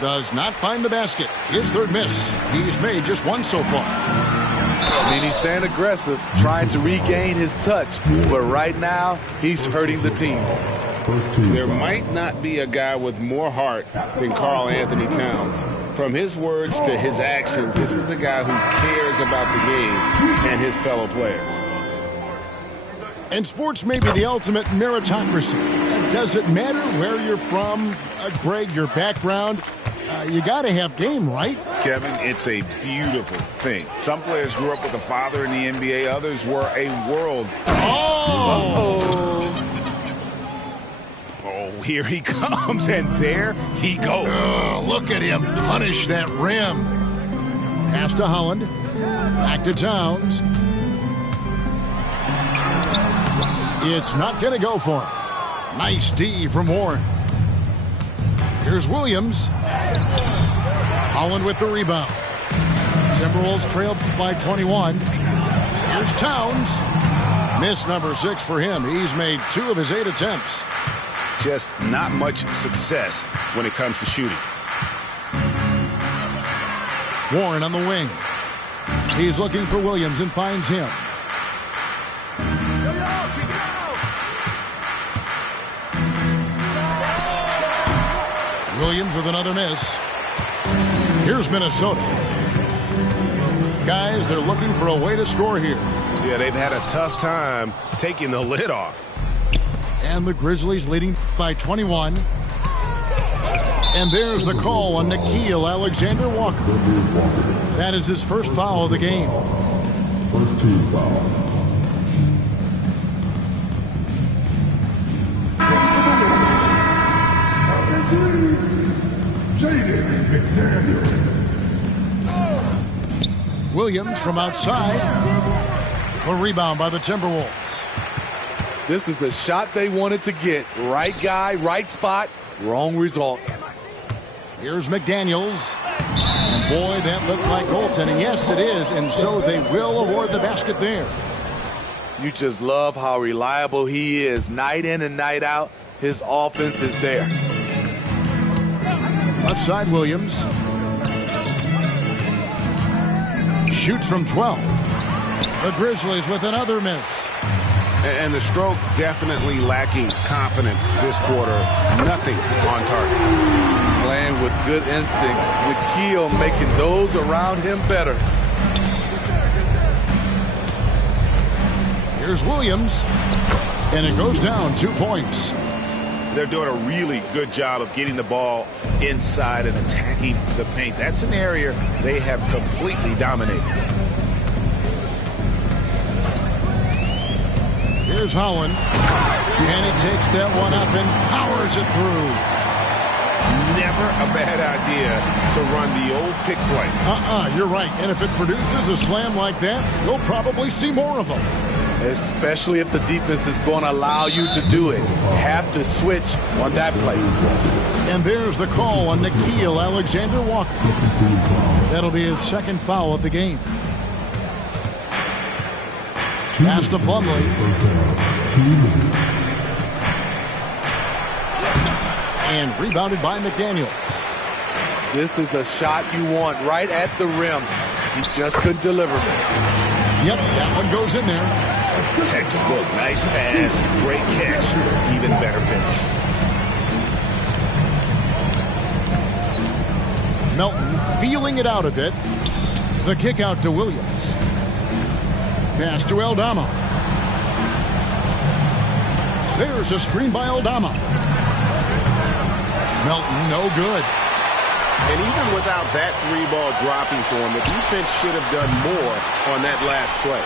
Does not find the basket. His third miss. He's made just 1 so far. I mean, he's staying aggressive, trying to regain his touch. But right now, he's hurting the team. There might not be a guy with more heart than Karl Anthony Towns. From his words to his actions, this is a guy who cares about the game and his fellow players. And sports may be the ultimate meritocracy. Does it matter where you're from, Greg, your background? You got to have game, right? Kevin, it's a beautiful thing. Some players grew up with a father in the NBA. Others were a world. Oh, here he comes, and there he goes. Look at him punish that rim. Pass to Holland. Back to Towns. It's not going to go for him. Nice D from Warren. Here's Williams. Holland with the rebound. Timberwolves trailed by 21. Here's Towns. Miss number 6 for him. He's made 2 of his 8 attempts. Just not much success when it comes to shooting. Warren on the wing. He's looking for Williams and finds him. Williams with another miss. Here's Minnesota. Guys, they're looking for a way to score here. Yeah, they've had a tough time taking the lid off. And the Grizzlies leading by 21. And there's the call on Nickeil Alexander-Walker. That is his first foul of the game. First team foul. Jaden McDaniels. Williams from outside. A rebound by the Timberwolves. This is the shot they wanted to get. Right guy, right spot, wrong result. Here's McDaniels. Boy, that looked like goaltending. Yes, it is, and so they will award the basket there. You just love how reliable he is. Night in and night out, his offense is there. Left side, Williams. Shoots from 12. The Grizzlies with another miss. And the stroke definitely lacking confidence this quarter. Nothing on target. Playing with good instincts. Nickeil making those around him better. Here's Williams. And it goes down 2 points. They're doing a really good job of getting the ball inside and attacking the paint. That's an area they have completely dominated. Here's Holland. And he takes that one up and powers it through. Never a bad idea to run the old pick play. You're right. And if it produces a slam like that, you'll probably see more of them. Especially if the defense is going to allow you to do it. Have to switch on that play. And there's the call on Nickeil Alexander-Walker. That'll be his second foul of the game. Pass to Plumlee. And rebounded by McDaniels. This is the shot you want right at the rim. He just couldn't deliver. Yep, that one goes in there. Textbook, nice pass, great catch, even better finish. Melton feeling it out a bit. The kick out to Williams. Pass to Aldama. There's a screen by Aldama. Melton, no good. And even without that 3-ball dropping for him, the defense should have done more on that last play.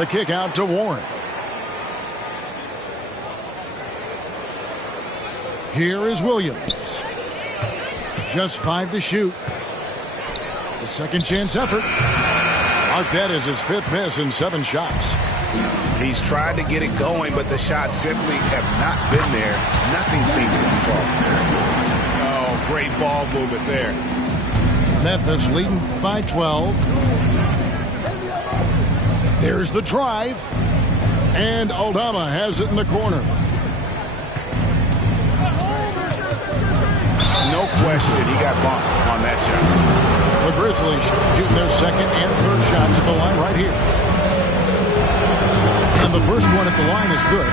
The kick out to Warren. Here is Williams. Just 5 to shoot. The second chance effort. Mark that as his 5th miss in 7 shots. He's tried to get it going, but the shots simply have not been there. Nothing seems to be falling. Oh, great ball movement there. Memphis leading by 12. There's the drive. And Aldama has it in the corner. No question, he got bumped on that shot. The Grizzlies shooting their second and third shots at the line right here. And the first one at the line is good.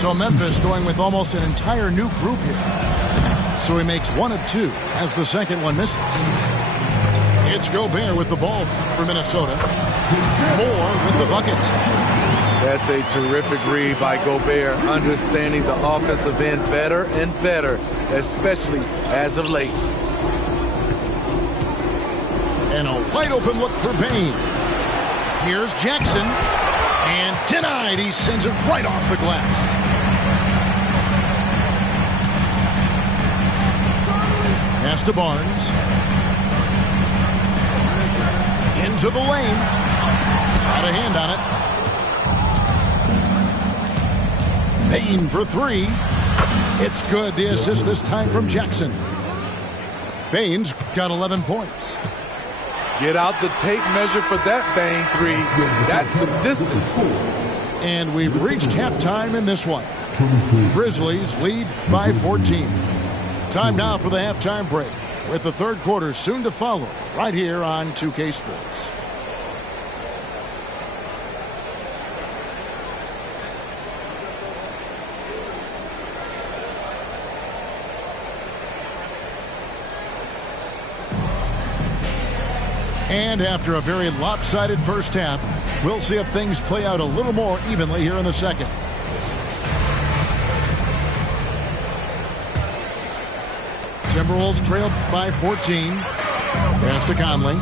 So Memphis going with almost an entire new group here. So he makes 1 of 2 as the second one misses. It's Gobert with the ball for Minnesota. Moore with the bucket. That's a terrific read by Gobert, understanding the offensive end better and better, especially as of late. And a wide open look for Bane. Here's Jackson. And denied. He sends it right off the glass. Pass to Barnes. Into the lane. Got a hand on it. Bane for 3. It's good. The assist this time from Jackson. Bane's got 11 points. Get out the tape measure for that Bane 3. That's some distance. And we've reached halftime in this one. Grizzlies lead by 14. Time now for the halftime break, with the third quarter soon to follow, right here on 2K Sports. And after a very lopsided first half, we'll see if things play out a little more evenly here in the second. Timberwolves trailed by 14. Pass to Conley.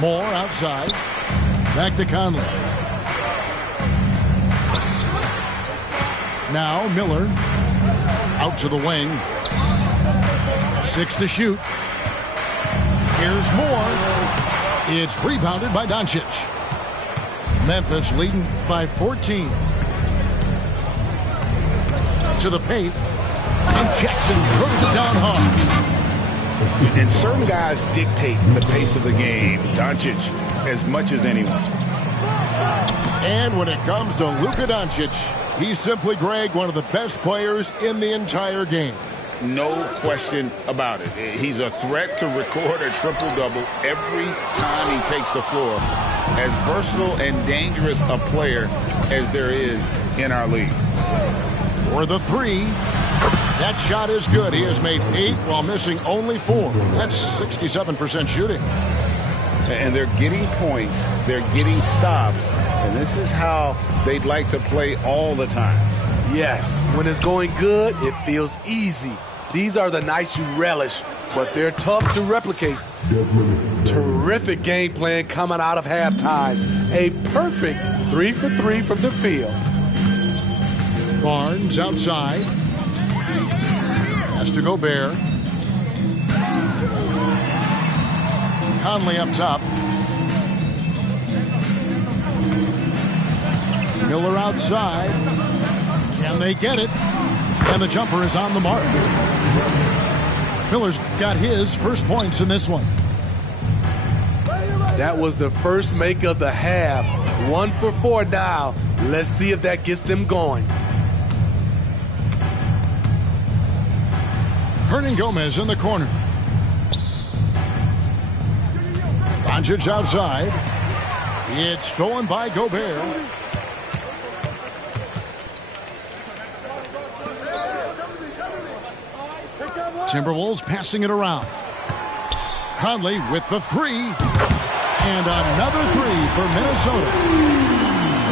Moore outside. Back to Conley. Now Miller. Out to the wing. 6 to shoot. Here's Moore. It's rebounded by Doncic. Memphis leading by 14. To the paint. And Jackson throws it down hard. And certain guys dictate the pace of the game. Doncic as much as anyone. And when it comes to Luka Doncic, he's simply, Greg, one of the best players in the entire game. No question about it. He's a threat to record a triple-double every time he takes the floor. As versatile and dangerous a player as there is in our league. For the 3. That shot is good. He has made 8 while missing only 4. That's 67% shooting. And they're getting points. They're getting stops. And this is how they'd like to play all the time. Yes, when it's going good, it feels easy. These are the nights you relish, but they're tough to replicate. Terrific game plan coming out of halftime. A perfect 3 for 3 from the field. Barnes outside. Has to Gobert. Conley up top. Miller outside. Can they get it? And the jumper is on the mark. Miller's got his first points in this one. That was the first make of the half. 1 for 4 now. Let's see if that gets them going. Hernangomez in the corner. Doncic outside. It's stolen by Gobert. Timberwolves passing it around. Conley with the 3. And another 3 for Minnesota.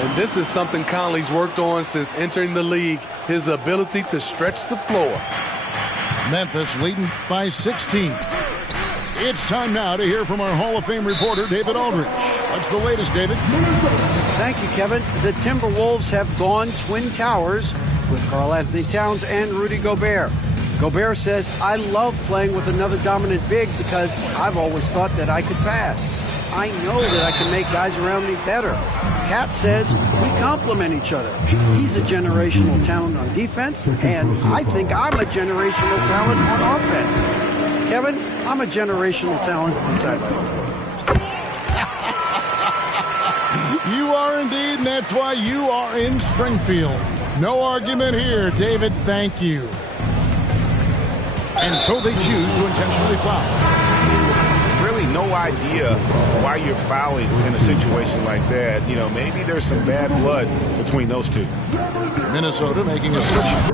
And this is something Conley's worked on since entering the league, his ability to stretch the floor. Memphis leading by 16. It's time now to hear from our Hall of Fame reporter, David Aldridge. What's the latest, David? Thank you, Kevin. The Timberwolves have gone Twin Towers with Karl-Anthony Towns and Rudy Gobert. Gobert says, I love playing with another dominant big because I've always thought that I could pass. I know that I can make guys around me better. Cat says we complement each other. He's a generational talent on defense, and I think I'm a generational talent on offense. Kevin, I'm a generational talent on sideline. You are indeed, and that's why you are in Springfield. No argument here, David. Thank you. And so they choose to intentionally foul. Really no idea why you're fouling in a situation like that. You know, maybe there's some bad blood between those two. Minnesota making a switch.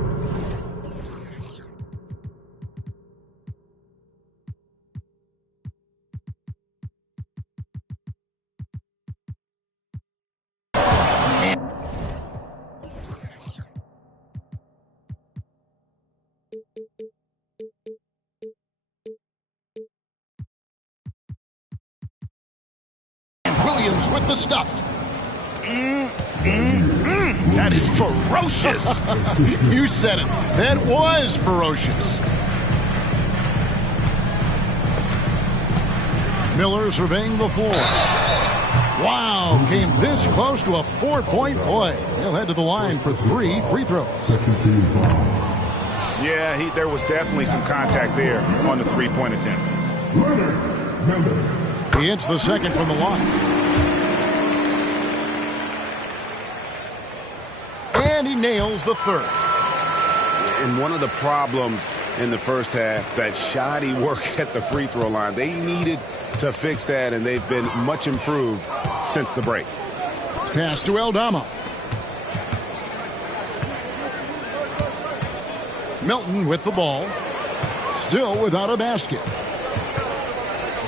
Williams with the stuff. That is ferocious. You said it. That was ferocious. Miller surveying the floor. Wow, came this close to a 4-point play. He'll head to the line for 3 free throws. Yeah, there was definitely some contact there on the three-point attempt. He hits the second from the line. And he nails the third. And one of the problems in the first half, that shoddy work at the free throw line. They needed to fix that, and they've been much improved since the break. Pass to Aldama. Melton with the ball. Still without a basket.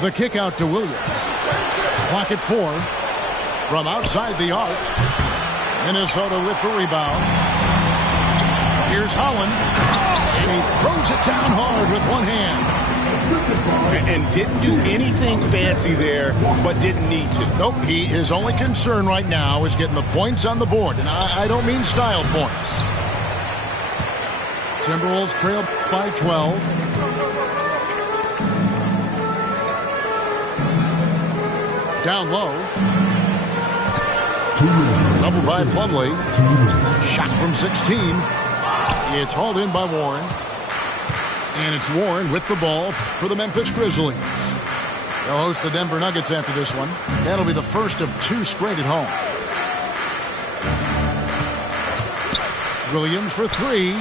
The kick out to Williams. Clock at 4. From outside the arc. Minnesota with the rebound. Here's Holland. And he throws it down hard with one hand. And didn't do anything fancy there, but didn't need to. Nope, his only concern right now is getting the points on the board. And I don't mean style points. Timberwolves trail by 12. Down low. Double by Plumlee. Shot from 16. It's hauled in by Warren. And it's Warren with the ball for the Memphis Grizzlies. They'll host the Denver Nuggets after this one. That'll be the first of 2 straight at home. Williams for 3.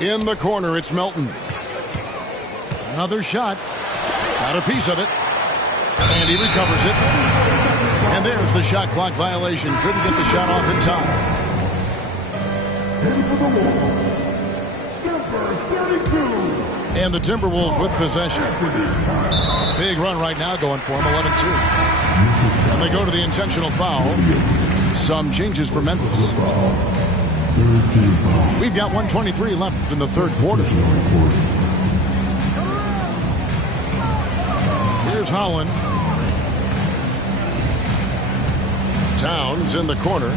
In the corner, it's Melton. Another shot. Got a piece of it. And he recovers it. And there's the shot clock violation. Couldn't get the shot off in time. And the Timberwolves with possession. Big run right now going for them, 11-2. And they go to the intentional foul. Some changes for Memphis. We've got 1:23 left in the third quarter. Here's Holland. Towns in the corner.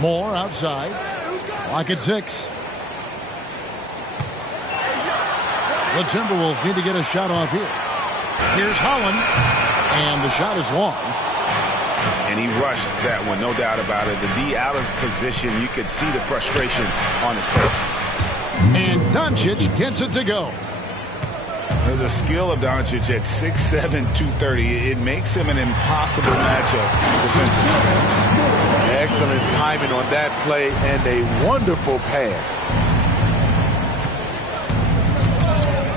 Moore outside. Clock at 6. The Timberwolves need to get a shot off here. Here's Holland. And the shot is long. And he rushed that one, no doubt about it. The D out of position, you could see the frustration on his face. And Doncic gets it to go. The skill of Doncic at 6'7", 230, it makes him an impossible matchup defensively. Excellent timing on that play and a wonderful pass.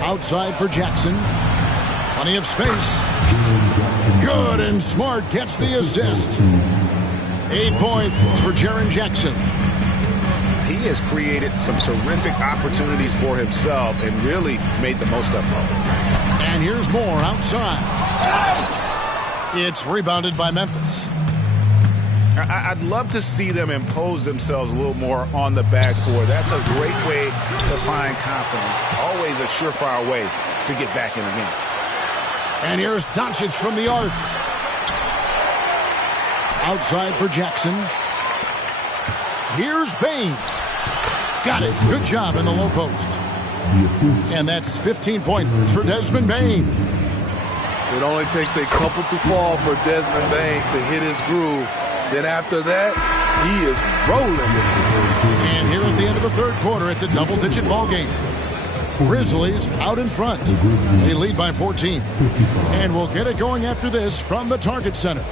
Outside for Jackson. Plenty of space. Good, and Smart gets the assist. 8 points for Jaren Jackson. He has created some terrific opportunities for himself and really made the most of them. And here's Moore outside. It's rebounded by Memphis. I'd love to see them impose themselves a little more on the backboard. That's a great way to find confidence. Always a surefire way to get back in the game. And here's Doncic from the arc. Outside for Jackson. Here's Bane. Got it. Good job in the low post. And that's 15 points for Desmond Bane. It only takes a couple to fall for Desmond Bane to hit his groove. Then after that, he is rolling. And here at the end of the third quarter, it's a double-digit ball game. Grizzlies out in front. They lead by 14. And we'll get it going after this from the Target Center.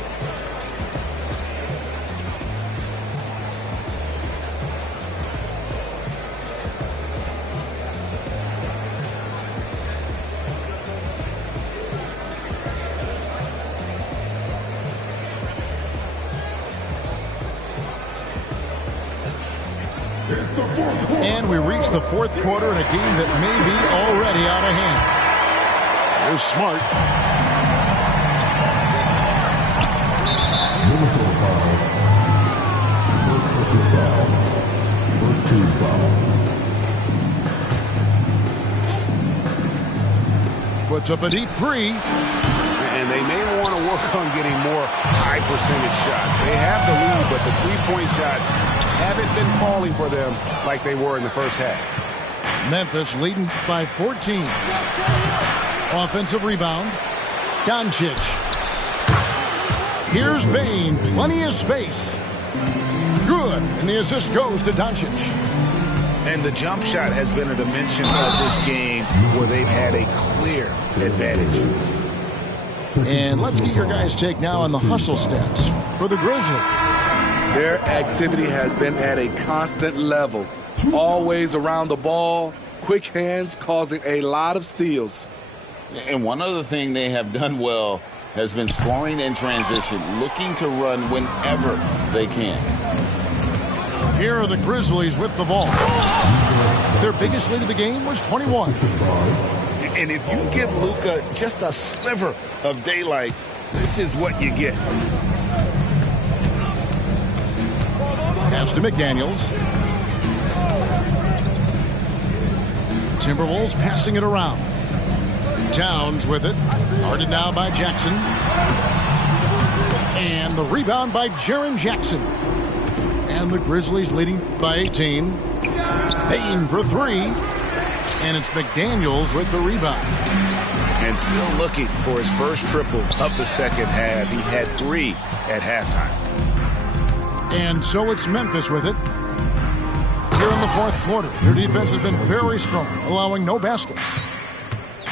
And we reach the fourth quarter in a game that may be already out of hand. Here's Smart. Minnesota foul. First team foul. Puts up a deep three. And they may want to work on getting more high percentage shots. They have the lead, but the three-point shots haven't been falling for them like they were in the first half. Memphis leading by 14. Offensive rebound. Doncic. Here's Bane. Plenty of space. Good. And the assist goes to Doncic. And the jump shot has been a dimension of this game where they've had a clear advantage. And let's get your guys' take now on the hustle stats for the Grizzlies. Their activity has been at a constant level. Always around the ball, quick hands causing a lot of steals. And one other thing they have done well has been scoring in transition, looking to run whenever they can. Here are the Grizzlies with the ball. Their biggest lead of the game was 21. And if you give Luka just a sliver of daylight, this is what you get. Pass to McDaniels. Timberwolves passing it around. Towns with it. Guarded now by Jackson. And the rebound by Jaren Jackson. And the Grizzlies leading by 18. Payne for three. And it's McDaniels with the rebound. And still looking for his first triple of the second half. He had 3 at halftime. And so it's Memphis with it. Here in the fourth quarter, their defense has been very strong, allowing no baskets.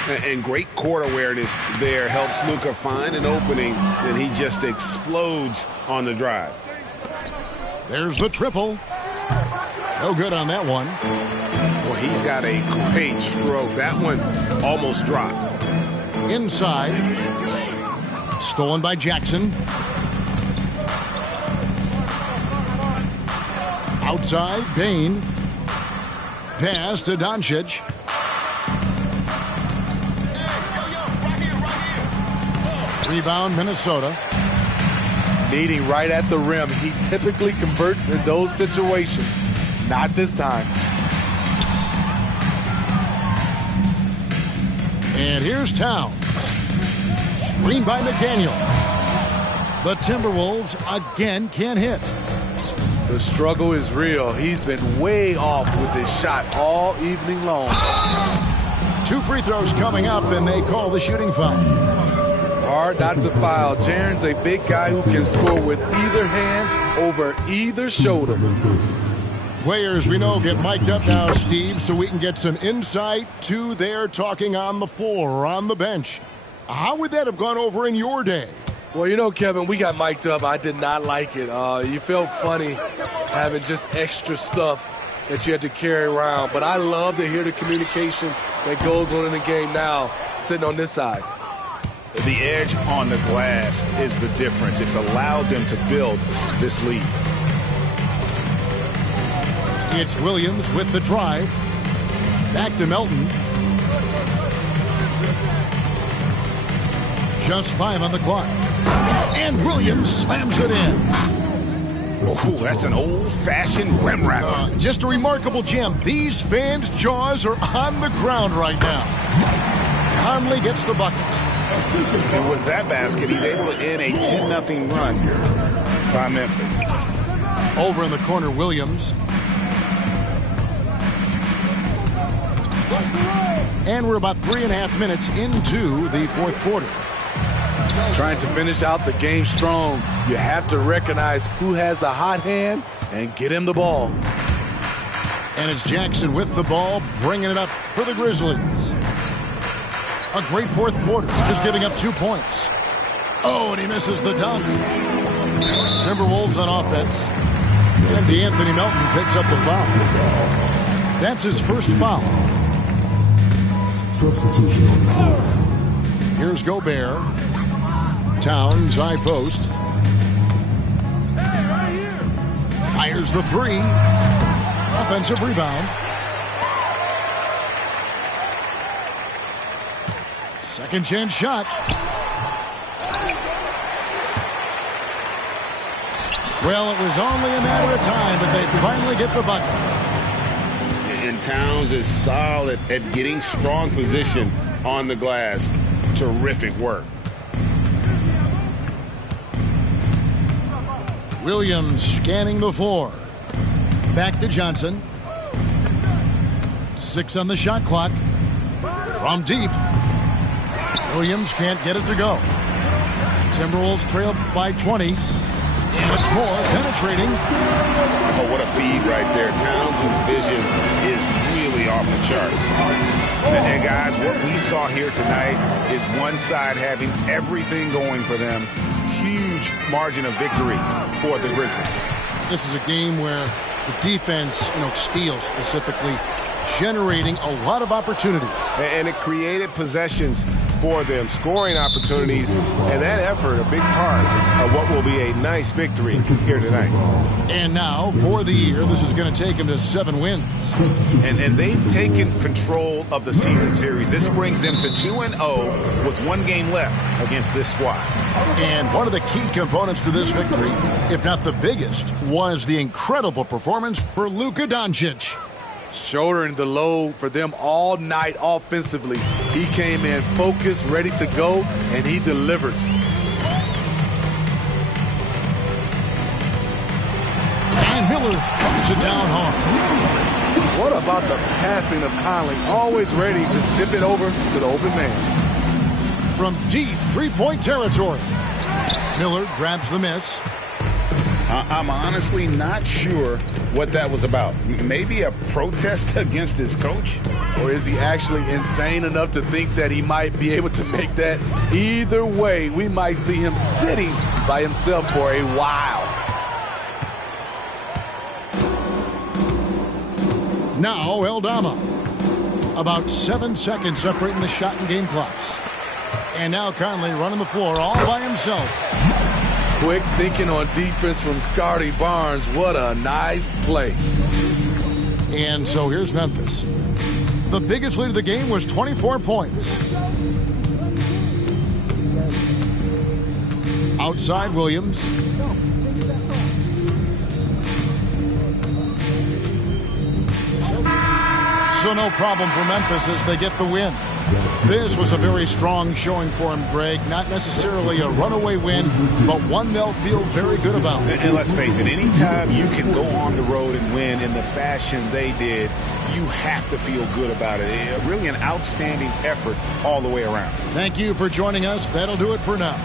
And great court awareness there helps Luka find an opening, and he just explodes on the drive. There's the triple. No good on that one. Well, he's got a great stroke. That one almost dropped. Inside. Stolen by Jackson. Outside, Bane. Pass to Doncic. Rebound, Minnesota. Needing right at the rim. He typically converts in those situations. Not this time. And here's Towns. Screen by McDaniel. The Timberwolves again can't hit. The struggle is real. He's been way off with his shot all evening long. 2 free throws coming up, and they call the shooting foul. Hard not to foul. Jaren's a big guy who can score with either hand over either shoulder. Players we know get mic'd up now, Steve, so we can get some insight to their talking on the floor or on the bench. How would that have gone over in your day? Well, you know, Kevin, we got mic'd up. I did not like it. You felt funny having just extra stuff that you had to carry around. But I love to hear the communication that goes on in the game now, sitting on this side. The edge on the glass is the difference. It's allowed them to build this lead. It's Williams with the drive. Back to Melton. Just 5 on the clock. And Williams slams it in. Ooh, that's an old-fashioned rim wrapper. Just a remarkable gem. These fans' jaws are on the ground right now. Conley gets the bucket. And with that basket, he's able to end a 10-0 run by Memphis. Over in the corner, Williams. And we're about 3.5 minutes into the fourth quarter. Trying to finish out the game strong, you have to recognize who has the hot hand and get him the ball. And it's Jackson with the ball, bringing it up for the Grizzlies. A great fourth quarter, just giving up 2 points. Oh, and he misses the dunk. Timberwolves on offense. And DeAnthony Melton picks up the foul. That's his first foul. Substitution on the court. Here's Gobert. Towns, high post. Fires the three. Offensive rebound. Second chance shot. Well, it was only a matter of time, but they finally get the bucket. And Towns is solid at getting strong position on the glass. Terrific work. Williams scanning the floor. Back to Johnson. 6 on the shot clock. From deep. Williams can't get it to go. Timberwolves trail by 20. Much more penetrating. Oh, what a feed right there. Towns' vision is really off the charts. And guys, what we saw here tonight is one side having everything going for them. Huge margin of victory for the Grizzlies. This is a game where the defense, steals specifically, generating a lot of opportunities. And it created possessions for them, scoring opportunities, and that effort, a big part of what will be a nice victory here tonight. And now, for the year, this is going to take them to 7 wins. And they've taken control of the season series. This brings them to 2-0 with 1 game left against this squad. And one of the key components to this victory, if not the biggest, was the incredible performance for Luka Doncic. Shouldering the load for them all night offensively. He came in focused, ready to go, and he delivered. And Miller throws it down hard. What about the passing of Conley? Always ready to zip it over to the open man. From deep three-point territory, Miller grabs the miss. I'm honestly not sure what that was about. Maybe a protest against his coach? Or is he actually insane enough to think that he might be able to make that? Either way, we might see him sitting by himself for a while. Now Aldama. About 7 seconds separating the shot and game clocks. And now Conley running the floor all by himself. Quick thinking on defense from Scotty Barnes. What a nice play. And so here's Memphis. The biggest lead of the game was 24 points. Outside Williams. So no problem for Memphis as they get the win. This was a very strong showing for him, Greg. Not necessarily a runaway win, but one they'll feel very good about. And let's face it, anytime you can go on the road and win in the fashion they did, you have to feel good about it. Really an outstanding effort all the way around. Thank you for joining us. That'll do it for now.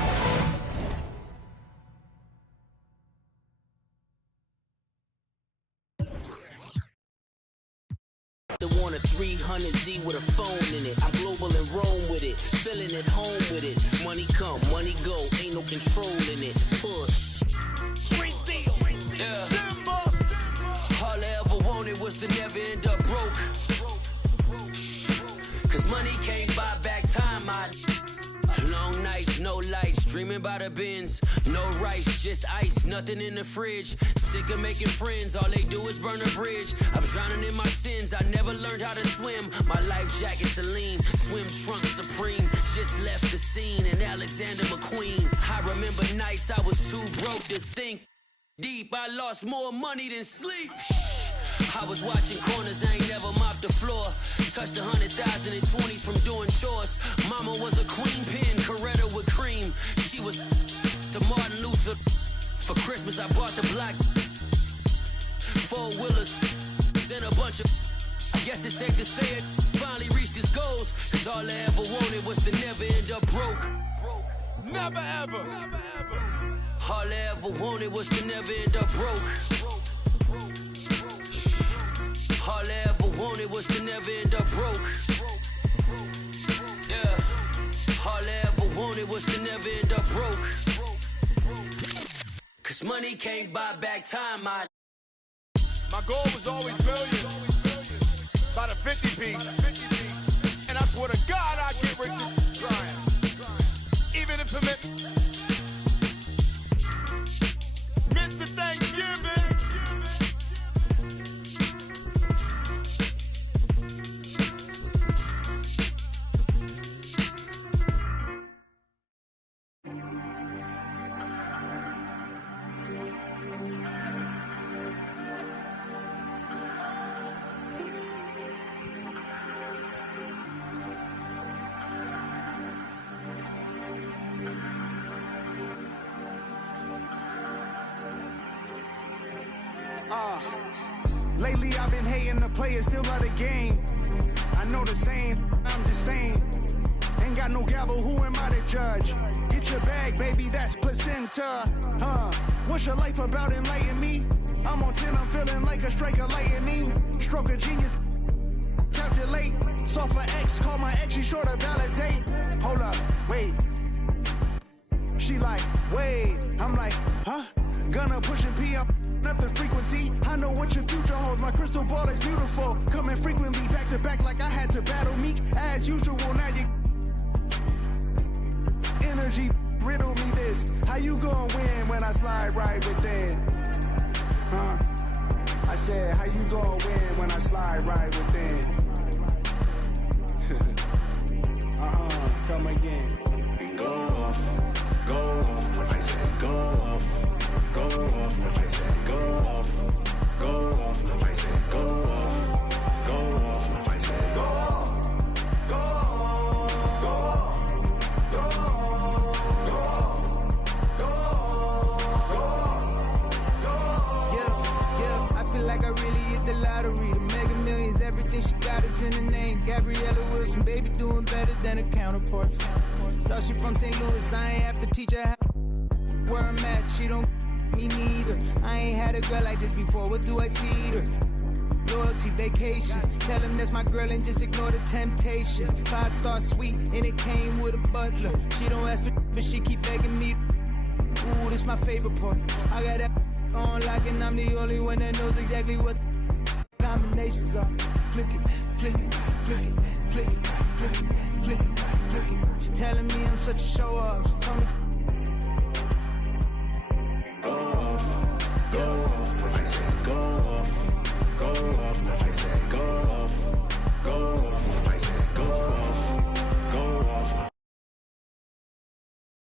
Want a 300Z with a phone in it. I'm global and roam with it. Feeling at home with it. Money come, money go. Ain't no control in it. Push. Yeah. All I ever wanted was to never end up broke. Cause money can't buy back time. Long nights, no lights, dreaming about the bins. No rice, just ice, nothing in the fridge. Sick of making friends, all they do is burn a bridge. I'm drowning in my sins, I never learned how to swim. My life jacket Celine, swim trunk Supreme. Just left the scene in Alexander McQueen. I remember nights I was too broke to think deep. I lost more money than sleep. I was watching corners, I ain't never mopped the floor. Touched 100,000 in 20s from doing chores. Mama was a queen pin, Coretta with cream. She was to Martin Luther. For Christmas I bought the black 4-wheelers. Then a bunch of, I guess it's safe to say it, finally reached his goals. Cause all I ever wanted was to never end up broke. Never ever. All I ever wanted was to never end up broke. All I ever wanted was to never end up broke. Yeah. All I ever wanted was to never end up broke. Cause money can't buy back time. My goal was always millions. By the 50 piece. And I swear to God I get rich trying. Even if permit. Mr. Thanksgiving. Lately I've been hating the players, still love the game. I know the saying, I'm just saying. Ain't got no gavel, who am I to judge? Get your bag, baby, that's placenta. What's your life about, enlighten me? I'm on 10, I'm feeling like a strike of lightning. Stroke of genius, calculate. Soft for X, call my ex, she sure to validate. Hold up, wait. She like, wait. I'm like, huh? Gonna push and pee up the frequency. I know what your future holds. My crystal ball is beautiful. Coming frequently back to back like I had to battle Meek. As usual, now you energy riddle me this. How you gonna win when I slide right within? I said, how you gonna win when I slide right within? Come again. And go off, go off. I said, go off, go off. I said, go off, go off. I said, go off, go off. I said, go off, go off, go off, go off, go off. Yeah, I feel like I really hit the lottery. The Mega Millions, everything she got is in the name. Gabriella Wilson, baby, doing better than her counterparts. Thought she from St. Louis, I ain't have to teach her how where I'm at. She don't me neither. I ain't had a girl like this before. What do I feed her? Loyalty, vacations. Tell him that's my girl and just ignore the temptations. 5-star suite and it came with a butler. She don't ask for but she keep begging me. Ooh, this my favorite part. I got that on lock and I'm the only one that knows exactly what combinations are. Flick it, flick it, flick it, flick it, flick it, flick it, flick it. She telling me I'm such a show off. She told me